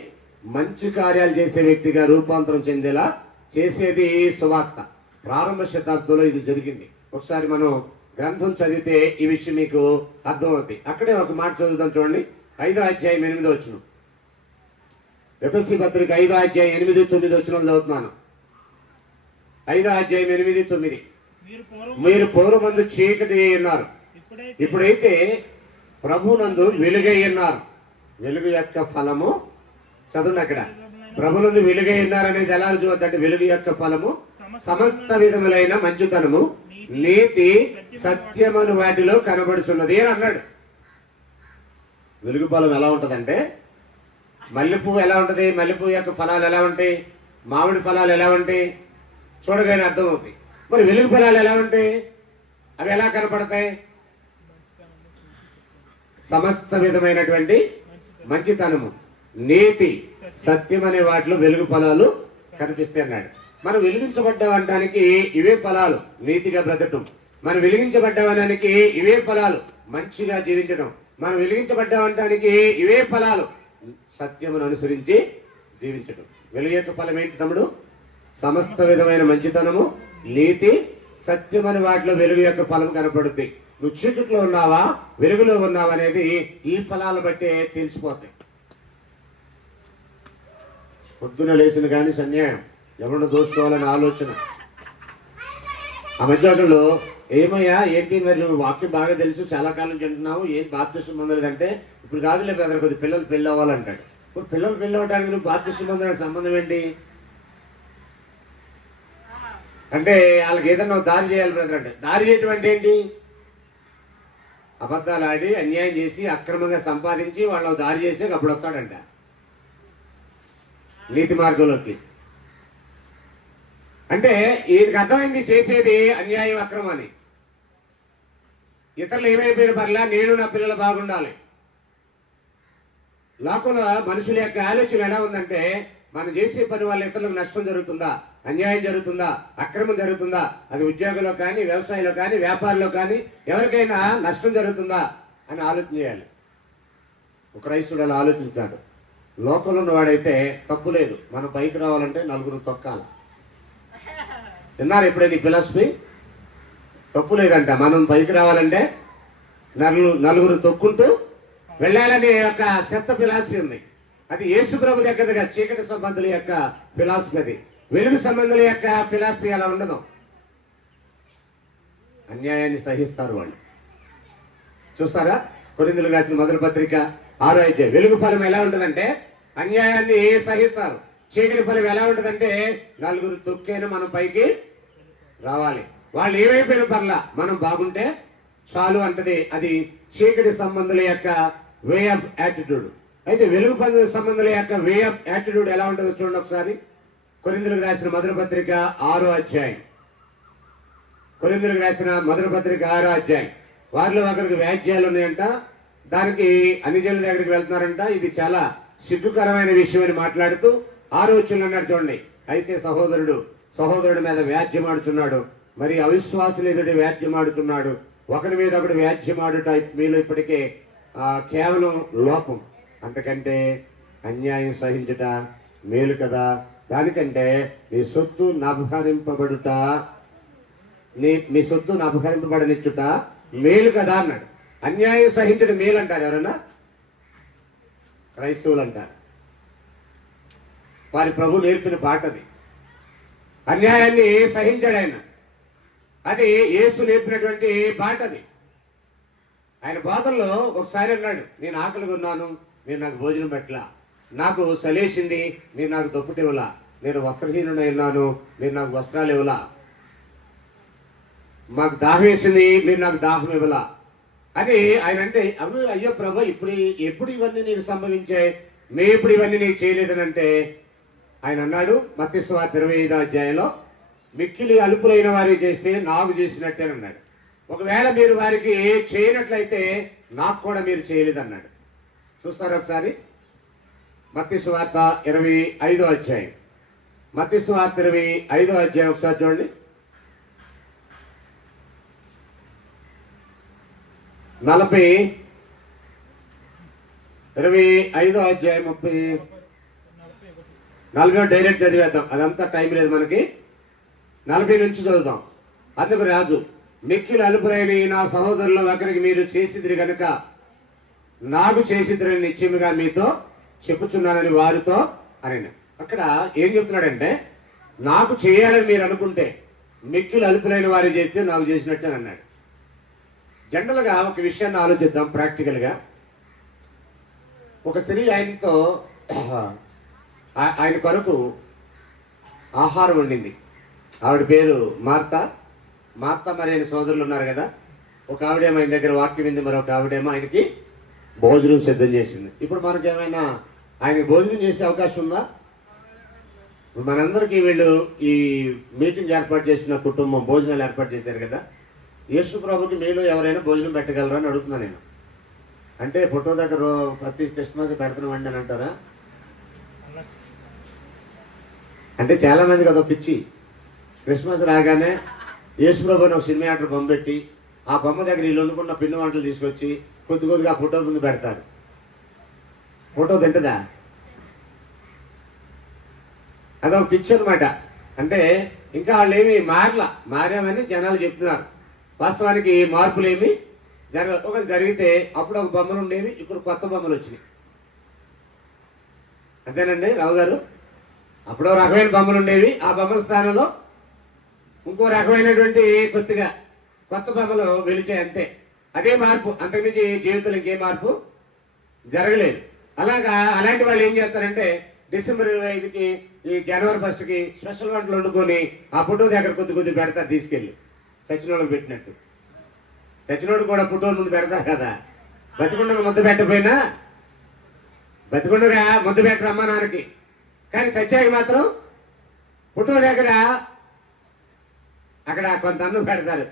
మంచి కార్యాలు చేసే వ్యక్తిగా రూపాంతరం చెందేలా చేసేది సువార్త. ప్రారంభ శతాబ్దంలో ఇది జరిగింది. ఒకసారి మనం గ్రంథం చదివితే ఈ విషయం మీకు అర్థమవుతుంది. అక్కడే ఒక మాట చదువుతాం చూడండి, 5వ అధ్యాయం 8వ వచనం. ఎఫెసీ పత్రిక 5వ అధ్యాయం 8-9 వచనాలు చదువుతున్నాను. 5వ అధ్యాయం 8-9. మీరు పూర్వమందు చీకటి ఉన్నారు, ఇప్పుడైతే ప్రభునందు వెలుగై ఉన్నారు. వెలుగు యొక్క ఫలము చదువును అక్కడ. ప్రభునందు వెలుగై ఉన్నారు అనేది ఎలా చూద్దంటే, వెలుగు యొక్క ఫలము సమస్త విధములైన మంచితనము నీతి సత్యమను వాటిలో కనబడుచున్నది అని అన్నాడు. వెలుగు ఫలం ఎలా ఉంటదంటే, మల్లెపువ్వు ఎలా ఉంటది, మల్లెపువ్వు యొక్క ఫలాలు ఎలా ఉంటాయి, మామిడి ఫలాలు ఎలా ఉంటాయి చూడగానే అర్థమవుతాయి. మరి వెలుగు ఫలాలు ఎలా ఉంటాయి, అవి ఎలా కనపడతాయి? సమస్త విధమైనటువంటి మంచితనము నీతి సత్యం అనే వాటిలో వెలుగు ఫలాలు కనిపిస్తాయి అన్నాడు. మనం వెలిగించబడ్డామనడానికి ఇవే ఫలాలు. నీతిగా బ్రతకటం. మనం వెలిగించబడ్డామనడానికి ఇవే ఫలాలు. మంచిగా జీవించడం. మనం వెలిగించబడ్డామనడానికి ఇవే ఫలాలు. సత్యమును అనుసరించి జీవించడం. వెలుగు యొక్క ఫలం ఏంటి తమ్ముడు? సమస్త విధమైన మంచితనము, నీతి, సత్యమని వాటిలో వెలుగు యొక్క ఫలం కనపడుద్ది. నువ్వు చీకట్లో ఉన్నావా, వెలుగులో ఉన్నావా అనేది ఈ ఫలాలు బట్టే తెలిసిపోతాయి. పొద్దున లేచిన కానీ సన్యాయం, ఎవరిని దోసుకోవాలని ఆలోచన. ఆ మధ్యలో ఏమయ్యా ఏంటి మరి నువ్వు వాక్యం బాగా తెలుసు, చాలా కాలం చెంటున్నావు, ఏం బాప్తిసం పొందలేదంటే, ఇప్పుడు కాదులే బ్రదర్, కొద్ది పిల్లలు పెళ్ళి అవ్వాలంటాడు. ఇప్పుడు పిల్లలు పెళ్ళి అవ్వడానికి నువ్వు బాప్తిసం పొందడానికి సంబంధం ఏంటి అంటే, వాళ్ళకి ఏదన్నా దారి చేయాలి బ్రదర్ అంటే. దారి చేయటం అంటే ఏంటి? అబద్ధాలు ఆడి అన్యాయం చేసి అక్రమంగా సంపాదించి వాళ్ళని దారి చేసి అప్పుడు వస్తాడంట నీతి మార్గంలోకి. అంటే ఈయనకి అర్థమైంది చేసేది అన్యాయం, అక్రమని. ఇతరులు ఏమైపోయిన పర్లా, నేను నా పిల్లలు బాగుండాలి. లోకంలో మనుషుల యొక్క ఆలోచన ఎలా ఉందంటే, మనం చేసే పని వల్ల ఇతరులకు నష్టం జరుగుతుందా, అన్యాయం జరుగుతుందా, అక్రమం జరుగుతుందా, అది ఉద్యోగంలో కానీ, వ్యవసాయంలో కానీ, వ్యాపారంలో కానీ ఎవరికైనా నష్టం జరుగుతుందా అని ఆలోచన చేయాలి. ఒక క్రైస్తవుడు అలా ఆలోచించాడు. లోకంలో ఉన్నవాడైతే తప్పు లేదు, మనం పైకి రావాలంటే నలుగురు తొక్కాలి. విన్నారు ఎప్పుడైనా ఈ ఫిలాసఫీ? తప్పు లేదంట, మనం పైకి రావాలంటే నలుగురు తొక్కుంటూ వెళ్ళాలనే యొక్క చెత్త ఫిలాసఫీ ఉంది. అది యేసు ప్రభు దగ్గరగా చీకటి సంబంధుల యొక్క ఫిలాసఫీ. అది వెలుగు సంబంధుల యొక్క ఫిలాసఫీ అలా ఉండదు. అన్యాయాన్ని సహిస్తారు వాళ్ళు. చూస్తారా? కొరింథీయులకు రాసిన మొదటి పత్రిక 6వ అధ్యాయం. వెలుగు ఫలం ఎలా ఉంటుందంటే అన్యాయాన్ని సహిస్తారు. చీకటి ఫలం ఎలా ఉంటుందంటే నలుగురు తొక్కైనా మనం పైకి రావాలి. వాళ్ళు ఏమైపోయిన పర్లా మనం బాగుంటే చాలు అంటది. అది చీకటి సంబంధుల యొక్క వే ఆఫ్ యాటిట్యూడ్. అయితే వెలుగు సంబంధుల యొక్క వే ఆఫ్ యాటిట్యూడ్ ఎలా ఉంటుందో చూడండి ఒకసారి. కొరింథీయులకు రాసిన మొదటి పత్రిక 6వ అధ్యాయం. కొరింథీయులకు రాసిన మొదటి పత్రిక 6వ అధ్యాయం. వారిలో ఒకరికి వ్యాజ్యాలు ఉన్నాయంట, దానికి అన్ని జనుల దగ్గరికి వెళ్తున్నారంట. ఇది చాలా సిగ్గుకరమైన విషయం అని మాట్లాడుతూ 6వ వచనంలో అన్నాడు చూడండి. అయితే సహోదరుడి మీద వ్యాజ్యమాడుతున్నాడు, మరి అవిశ్వాసులు ఎదుటి వ్యాజ్యమాడుతున్నాడు, ఒకరి మీద ఒకటి వ్యాజ్యమాడుట మీలో ఇప్పటికే కేవలం లోపం. అంతకంటే అన్యాయం సహించుట మేలు కదా. దానికంటే మీ సొత్తు అపహరింపబడుట, మీ సొత్తును అపహరింపబడనిచ్చుట మేలు కదా అన్నాడు. అన్యాయం సహించడం మేలు అంటారు ఎవరన్నా? క్రైస్తవులు అంటారు. వారి ప్రభు నేర్పిన పాట అది. అన్యాయాన్ని సహించాడు ఆయన. అది యేసు నేర్పినటువంటి పాట అది. ఆయన బోధనలో ఒకసారి అన్నాడు, నేను ఆకలిగా ఉన్నాను, మీరు నాకు భోజనం పెట్టలా, నాకు సలేసింది, మీరు నాకు దుప్పటి ఇవ్వలా, నేను వస్త్రహీనుడై ఉన్నాను, మీరు నాకు వస్త్రాలు ఇవ్వలా, మాకు దాహం వేసింది, మీరు నాకు దాహం ఇవ్వలా అని ఆయన అంటే, అవి అయ్యో ప్రభు ఎప్పుడు ఇవన్నీ నీకు సంభవించాయి, మేము ఇప్పుడు ఇవన్నీ నీకు చేయలేదని అంటే ఆయన అన్నాడు మత్తయి సువార్త 25వ అధ్యాయంలో, మిక్కిలి అలుపులైన వారికి చేస్తే నాకు చేసినట్టే అన్నాడు. ఒకవేళ మీరు వారికి చేయనట్లయితే నాకు కూడా మీరు చేయలేదన్నాడు. చూస్తారు ఒకసారి మత్తయి సువార్త 25వ అధ్యాయం. మత్తయి సువార్త 25వ అధ్యాయం ఒకసారి చూడండి. 25వ అధ్యాయం 40 డైరెక్ట్ చదివేద్దాం, అదంతా టైం లేదు మనకి. 40 నుంచి చదువుదాం. అందుకు రాజు, మిక్కిలి అలుపులైన నా సహోదరుల్లో ఒకరికి మీరు చేసిదిరి కనుక నాకు చేసిద్రని నిశ్చయముగా మీతో చెప్పుచున్నానని వారితో అని. అక్కడ ఏం చెప్తున్నాడంటే, నాకు చేయాలని మీరు అనుకుంటే మిక్కిలి అలుపులైన వారు చేస్తే నాకు చేసినట్టే అన్నాడు. జనరల్గా ఒక విషయాన్ని ఆలోచిద్దాం ప్రాక్టికల్గా. ఒక స్త్రీ ఆయన కొరకు ఆహారం వండింది. ఆవిడ పేరు మార్తా. మరి ఆయన సోదరులు ఉన్నారు కదా. ఒక ఆవిడేమో ఆయన దగ్గర వాక్యం వింది, మరొక ఆవిడేమో ఆయనకి భోజనం సిద్ధం చేసింది. ఇప్పుడు మనకి ఏమైనా ఆయనకి భోజనం చేసే అవకాశం ఉందా? మనందరికీ వీళ్ళు ఈ మీటింగ్ ఏర్పాటు చేసిన కుటుంబం భోజనాలు ఏర్పాటు చేశారు కదా. యేసు ప్రభుకి మీలో ఎవరైనా భోజనం పెట్టగలరా అని అడుగుతున్నా నేను. అంటే ఫోటో దగ్గర ప్రతి క్రిస్మస్ పెడుతున్నామండి అని అంటారా? అంటే చాలా మందికి అదొక పిచ్చి. క్రిస్మస్ రాగానే యేసుప్రభు అని ఒక సినిమా యాక్టర్ బొమ్మ పెట్టి ఆ బొమ్మ దగ్గర వీళ్ళు వండుకున్న పిండి వంటలు తీసుకొచ్చి కొద్ది కొద్దిగా ఫోటో ముందు పెడతారు. ఫోటో తింటదా? అదొక పిచ్చి అనమాట. అంటే ఇంకా వాళ్ళు ఏమి మారామని జనాలు చెప్తున్నారు. వాస్తవానికి మార్పులు ఏమి ఒకటి జరిగితే అప్పుడు ఒక బొమ్మలు ఉండేవి, ఇప్పుడు కొత్త బొమ్మలు వచ్చినాయి. అంతేనండి రావు గారు? అప్పుడు రకమైన బొమ్మలు ఉండేవి, ఆ బొమ్మల స్థానంలో ఇంకో రకమైనటువంటి కొత్త బొమ్మలు వెలిచాయి, అంతే. అదే మార్పు, అంతకుమించి జీవితంలో ఇంకే మార్పు జరగలేదు. అలాంటి వాళ్ళు ఏం చేస్తారంటే డిసెంబర్ 25కి ఈ జనవరి 1కి స్పెషల్ వంటలు వండుకొని ఆ ఫోటో దగ్గర కొద్ది పెడతారు తీసుకెళ్ళి, చచ్చినోళ్ళకి పెట్టినట్టు. చచ్చినోడు కూడా ఫోటోల ముందు పెడతారు కదా. బతికుండగా ముద్దు పెట్టపోయినా బతికుండగా ముద్దు పెట్టరు అమ్మ నాన్నకి, కానీ చచ్చాక మాత్రం ఫోటో దగ్గర అక్కడ కొంత అన్నం పెడతారు.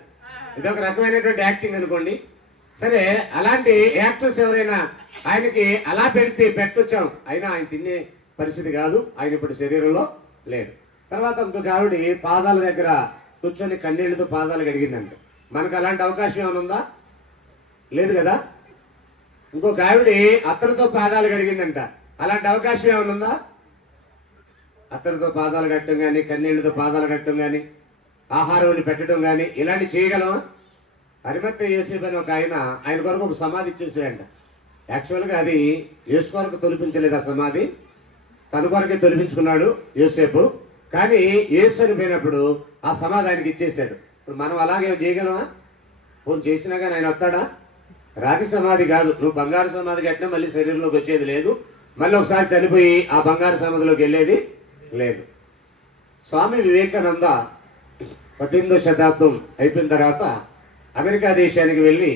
ఇదొక రకమైనటువంటి యాక్టింగ్ అనుకోండి. సరే, అలాంటి యాక్టర్స్ ఎవరైనా ఆయనకి అలా పెట్టొచ్చాం, అయినా ఆయన తినే పరిస్థితి కాదు, ఆయన ఇప్పుడు శరీరంలో లేడు. తర్వాత ఇంకొక ఆవిడ పాదాల దగ్గర కూర్చొని కన్నీళ్లతో పాదాలు కడిగిందంట. మనకు అలాంటి అవకాశం ఏమైనా ఉందా? లేదు కదా. ఇంకొక ఆవిడ అత్తరుతో పాదాలు కడిగిందంట. అలాంటి అవకాశం ఏమైనా ఉందా? అత్తరుతో పాదాలు కట్టడం కానీ, కన్నీళ్లతో పాదాలు కట్టడం కానీ, ఆహారం పెట్టడం కానీ ఇలాంటి చేయగలమా? అరిమత్తె యోసేపు అని ఒక ఆయన కొరకు ఒక సమాధి ఇచ్చేసాడంట. యాక్చువల్గా అది యేసు కొరకు తొలిపించలేదు, ఆ సమాధి తన కొరకే తొలిపించుకున్నాడు యోసేపు. కానీ యేసు చనిపోయినప్పుడు ఆ సమాధి ఆయనకి ఇచ్చేసాడు. ఇప్పుడు మనం అలాగే చేయగలమా? ఫోన్ చేసినా కానీ ఆయన వస్తాడా? రాతి సమాధి కాదు, నువ్వు బంగారు సమాధి కట్టినా మళ్ళీ శరీరంలోకి వచ్చేది లేదు, మళ్ళీ ఒకసారి చనిపోయి ఆ బంగారు సమాధిలోకి వెళ్ళేది లేదు. స్వామి వివేకానంద 18వ శతాబ్దం అయిపోయిన తర్వాత అమెరికా దేశానికి వెళ్ళి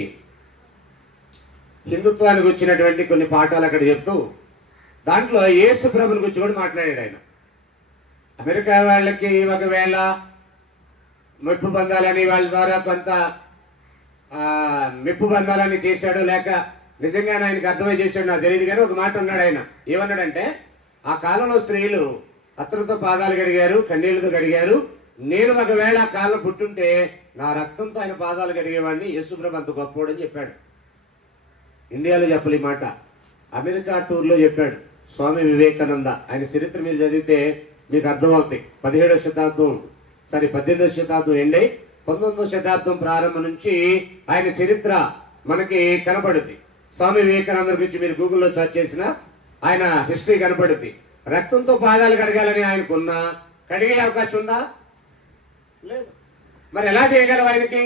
హిందుత్వానికి వచ్చినటువంటి కొన్ని పాఠాలు అక్కడ చెప్తూ దాంట్లో యేసు ప్రభుని గురించి కూడా మాట్లాడాడు ఆయన. అమెరికా వాళ్ళకి ఒకవేళ మెప్పు పొందాలని వాళ్ళ ద్వారా కొంత మెప్పు పొందాలని చేశాడు, లేక నిజంగానే ఆయనకు అర్థమై చేశాడు నాకు తెలియదు. కానీ ఒక మాట ఉన్నాడు ఆయన. ఏమన్నాడంటే, ఆ కాలంలో స్త్రీలు అత్తరుతో పాదాలు కడిగారు, కన్నీళ్లతో కడిగారు. నేను ఒకవేళ ఆ కాలం పుట్టుంటే నా రక్తంతో ఆయన పాదాలు కడిగేవాడిని, యేసుప్రభు అంత గొప్పవాడని చెప్పాడు. ఇండియాలో చెప్పలే మాట, అమెరికా టూర్లో చెప్పాడు స్వామి వివేకానంద. ఆయన చరిత్ర మీరు చదివితే మీకు అర్థమవుతాయి. 18వ శతాబ్దం ఎండ్ అయి 19వ శతాబ్దం ప్రారంభం నుంచి ఆయన చరిత్ర మనకి కనపడుద్ది. స్వామి వివేకానంద గురించి మీరు గూగుల్లో సెర్చ్ చేసినా ఆయన హిస్టరీ కనపడుద్ది. రక్తంతో పాదాలు కడగాలని ఆయనకున్నా కడిగే అవకాశం ఉందా? లేదు. మరి ఎలా చేయగలవు ఆయనకి?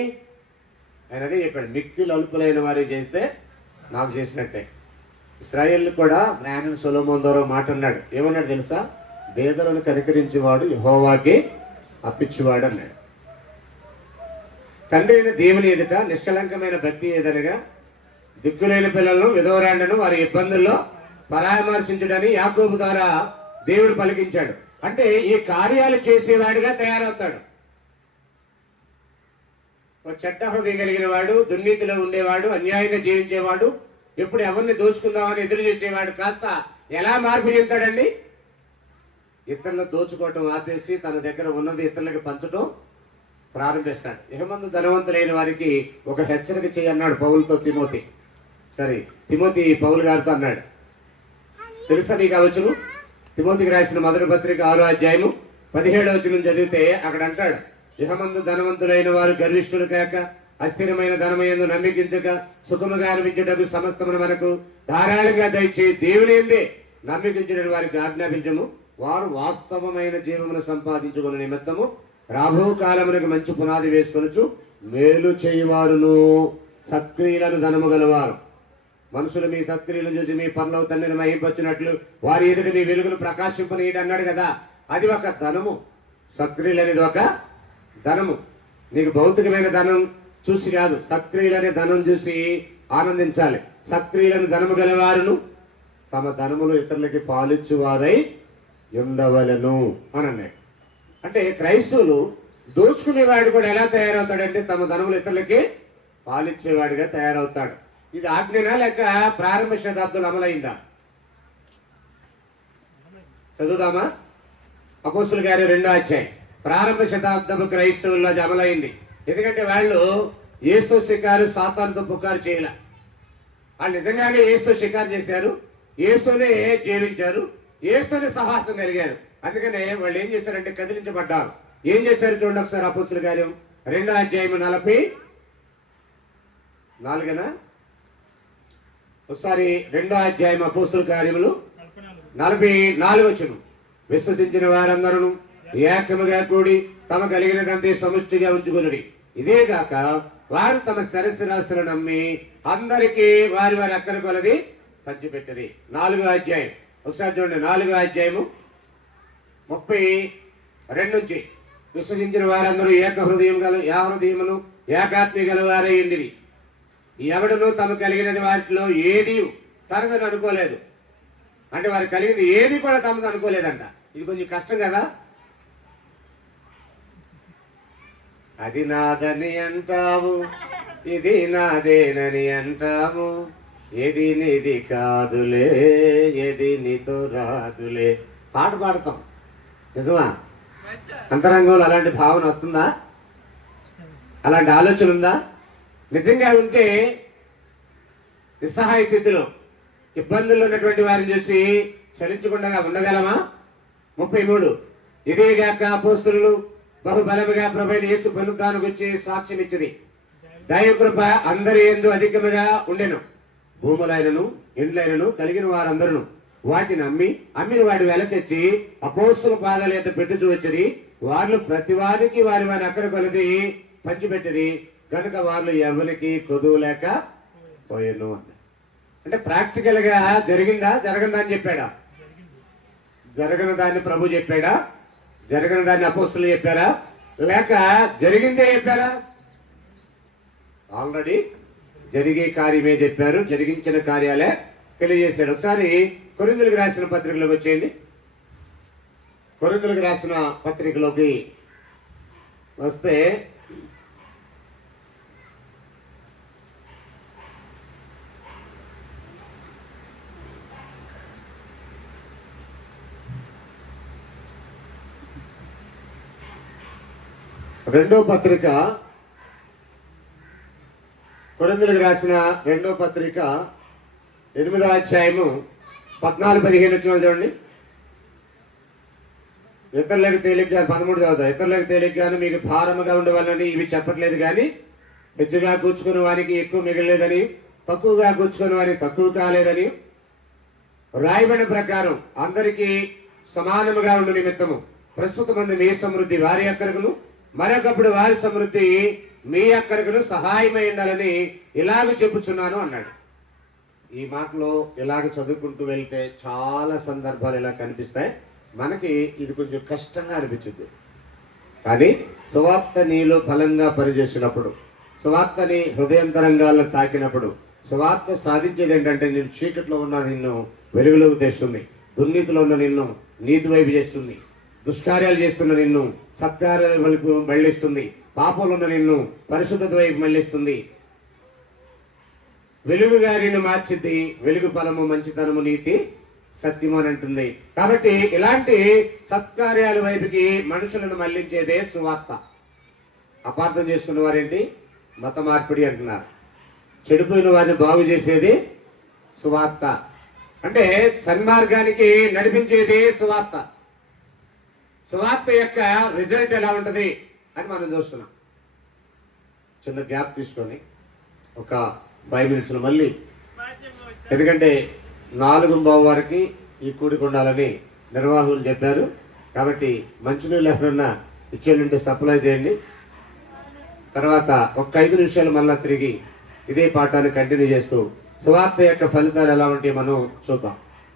ఆయన అదే చెప్పాడు, మిక్కిలి అల్పులైన వారు చేస్తే నాకు చేసినట్టే. ఇశ్రాయేల్ కూడా జ్ఞానం సొలొమోను ద్వారా మాట అన్నాడు. ఏమన్నాడు తెలుసా? పేదలను కనికరించేవాడు యెహోవాకి అప్పించేవాడు అన్నాడు. తండ్రి అయిన దేవుని ఎదుట నిష్కలంకమైన భక్తి ఏదనగా దిక్కులేని పిల్లలను, విధవరాండను వారి ఇబ్బందుల్లో పరామర్శించడని యాకోబు ద్వారా దేవుడు పలికించాడు. అంటే ఈ కార్యాలు చేసేవాడిగా తయారవుతాడు. ఒక చెడ్డ హృదయం కలిగిన వాడు, దుర్నీతిలో ఉండేవాడు, అన్యాయంగా జీవించేవాడు, ఎప్పుడు ఎవరిని దోచుకుందామని ఎదురు చేసేవాడు కాస్త ఎలా మార్పు చెందుతాడండి? ఇతరులు దోచుకోవటం ఆపేసి తన దగ్గర ఉన్నది ఇతరులకి పంచడం ప్రారంభిస్తాడు. ఇహమందు ధనవంతులైన వారికి ఒక హెచ్చరిక చేయన్నాడు పౌలుతో తిమోతి. తిమోతి పౌలు గారితో అన్నాడు. తెలుసా మీకు ఆ వచనం? తిమోతికి రాసిన మొదటి పత్రిక 6వ అధ్యాయము 17వ వచనం చదివితే అక్కడ అంటాడు, ఇహమందు ధనవంతులైన వారు గర్విష్ఠులు కాక అస్థిరమైన ధనమయందు నమ్మికించక సుఖముగా అనిపించుటకు సమస్తమును మనకు ధారాళంగా దయచేయి దేవుని యందే నమ్మికించిన వారికి ఆజ్ఞాపించము. వారు వాస్తవమైన జీవమును సంపాదించుకున్న నిమిత్తము రాబో కాలమునకు మంచి పునాది వేసుకొనొచ్చు మేలు చేయవారును సత్క్రియలను ధనము గలవారు. మనుషులు మీ సత్క్రియలను చూసి మీ పరలోక తండ్రిని మహింపొచ్చినట్లు వారి ఎదుట మీ వెలుగును ప్రకాశింపనీయడం అన్నాడు కదా. అది ఒక ధనము. సత్క్రియలు అనేది ఒక ధనము. నీకు భౌతికమైన ధనం చూసి కాదు, సత్క్రియలనే ధనం చూసి ఆనందించాలి. సత్క్రియలను ధనము గలవారును తమ ధనములు ఇతరులకి పాలిచ్చువారై ఉండవలను అని అన్నాడు. అంటే క్రైస్తవులు దోచుకునేవాడు కూడా ఎలా తయారవుతాడంటే తమ ధనములు ఇతరులకి పాలిచ్చేవాడిగా తయారవుతాడు. ఇది ఆజ్ఞనా లేక ప్రారంభ శతాబ్దంలో అమలైందా? చదువుదామా? అపోస్తుల గారి 2వ అధ్యాయం. ప్రారంభ శతాబ్దపు క్రైస్తవుల్లో అమలైంది. ఎందుకంటే వాళ్ళు యేసుతో షికారు సాతానుతో పుకారు చేయలే. వాళ్ళు నిజంగానే యేసుతో షికారు చేశారు, యేసుతోనే జీవించారు, యేసుతోనే సహాసం కలిగారు. అందుకనే వాళ్ళు ఏం చేశారంటే కదిలించబడ్డారు. ఏం చేశారు చూడండి ఒకసారి. అపోస్తుల కార్యం 2వ అధ్యాయం 44 ఒకసారి. 2వ అధ్యాయం అపోస్తుల కార్యములు 44 విశ్వసించిన వారందరూ ఏకముగా కూడి తమ కలిగినదంతే సముష్టిగా ఉంచుకునుడి. ఇదే కాక వారు తమ సరస్సురాశులను నమ్మి అందరికీ వారి వారి అక్కర కొలది పంచిపెట్టిరి. 4వ అధ్యాయం ఒకసారి చూడండి. 4వ అధ్యాయము 32 నుంచి. విశ్వసించిన వారందరూ హృదయమును ఏకాత్మ గల వారై ఉండిరి. ఎవడను తమ కలిగినది వాటిలో ఏది తనదని అనుకోలేదు. అంటే వారు కలిగింది ఏది కూడా తమది అనుకోలేదంట. ఇది కొంచెం కష్టం కదా. అది నాదని అంటాము, ఇది నాదేనని అంటాము, ఏది నీది కాదులే, ఏది నీతో రాదులే పాట పాడతాం. నిజమా? అంతరంగంలో అలాంటి భావన వస్తుందా? అలాంటి ఆలోచన ఉందా? నిజంగా ఉంటే నిస్సహాయ స్థితిలో ఇబ్బందుల్లో ఉన్నటువంటి వారిని చూసి చలించకుండా ఉండగలమా? 33 ఇదేగాక అపోస్తలులు బహుబలముగా ప్రభువైన యేసు పునరుద్ధానానికి వచ్చి సాక్ష్యం ఇచ్చిరి. దైవకృప అందరి యందు అధికముగా ఉండెను. భూములైనను ఇండ్లైనను కలిగిన వారందరూ వాటిని అమ్మిన వాటి వెల తెచ్చి అపోస్తల పాదాల యొక్క పెట్టుచూ వచ్చిరి. వారిలో ప్రతి వారికి వారి వారి అక్కర కొలది పంచిపెట్టిరి. కనుక వాళ్ళు ఎవరికి కొదువు లేక పోయెను. అంటే ప్రాక్టికల్ గా జరిగిందా జరగందా అని చెప్పాడా? జరగని దాన్ని ప్రభు చెప్పాడా? జరగని దాన్ని అపోస్తులు చెప్పారా? లేక జరిగిందే చెప్పారా? ఆల్రెడీ జరిగే కార్యమే చెప్పారు, జరిగించిన కార్యాలే తెలియజేశాడు. ఒకసారి కొరింథీయులకు రాసిన పత్రికలోకి వచ్చేయండి. కొరింథీయులకు రాసిన పత్రికలోకి వస్తే రెండో పత్రిక, కొరింథీయులకు రాసిన 2వ పత్రిక 8వ అధ్యాయము 14-15 చూడండి. ఇతరులకు తేలిగ్గా 13 చదువుతా. ఇతరులకు తేలిగ్గాను మీకు భారముగా ఉండవాలని ఇవి చెప్పట్లేదు కానీ, హెచ్చుగా కూర్చుకున్న వారికి ఎక్కువ మిగలేదని, తక్కువగా కూర్చుకున్న వారికి తక్కువ కాలేదని, రాయబడిన ప్రకారం అందరికీ సమానముగా ఉండు నిమిత్తము ప్రస్తుతమందు మీ సమృద్ధి వారి అక్కరకును, మరొకప్పుడు వారి సమృద్ధి మీ అక్కరకును సహాయమై ఉండాలని ఇలాగ చెప్పుచున్నాను అన్నాడు. ఈ మాటలో ఇలాగ చదువుకుంటూ వెళ్తే చాలా సందర్భాలు ఇలా కనిపిస్తాయి. మనకి ఇది కొంచెం కష్టంగా అనిపించింది. కానీ సువార్త నీలో బలంగా పనిచేసినప్పుడు, సువార్తని హృదయంతరంగాలను తాకినప్పుడు, సువార్త సాధించేది ఏంటంటే నేను చీకట్లో ఉన్న నిన్ను వెలుగులోకి తెస్తుంది, దుర్నీతిలో ఉన్న నిన్ను నీతి వైపు చేస్తుంది, దుష్కార్యాలు చేస్తున్న నిన్ను సత్కార్యాల వైపు మళ్ళిస్తుంది, పాపంలో ఉన్న నిన్ను పరిశుద్ధత వైపు మళ్ళిస్తుంది, వెలుగుగా నిన్ను మార్చింది, వెలుగు ఫలము మంచితనము నీతి సత్యము అని అంటుంది. కాబట్టి ఇలాంటి సత్కార్యాల వైపుకి మనుషులను మళ్లించేదే సువార్త. అపార్థం చేసుకున్న వారేంటి మత మార్పిడి అంటున్నారు. చెడిపోయిన వారిని బాగు చేసేది సువార్త. అంటే సన్మార్గానికి నడిపించేది సువార్త. సువార్త యొక్క రిజల్ట్ ఎలా ఉంటుంది అని మనం చూస్తున్నాం. చిన్న గ్యాప్ తీసుకొని ఒక 5 నిమిషాలు మళ్ళీ, ఎందుకంటే 4:15 వరకు ఈ కూడిక ఉండాలని నిర్వాహకులు చెప్పారు. కాబట్టి మంచినీళ్ళు ఎవరన్నా ఇచ్చేళ్ళుంటే సప్లై చేయండి. తర్వాత ఒక 5 నిమిషాలు మళ్ళీ తిరిగి ఇదే పాఠాన్ని కంటిన్యూ చేస్తూ సువార్త యొక్క ఫలితాలు ఎలా ఉంటాయి మనం చూద్దాం.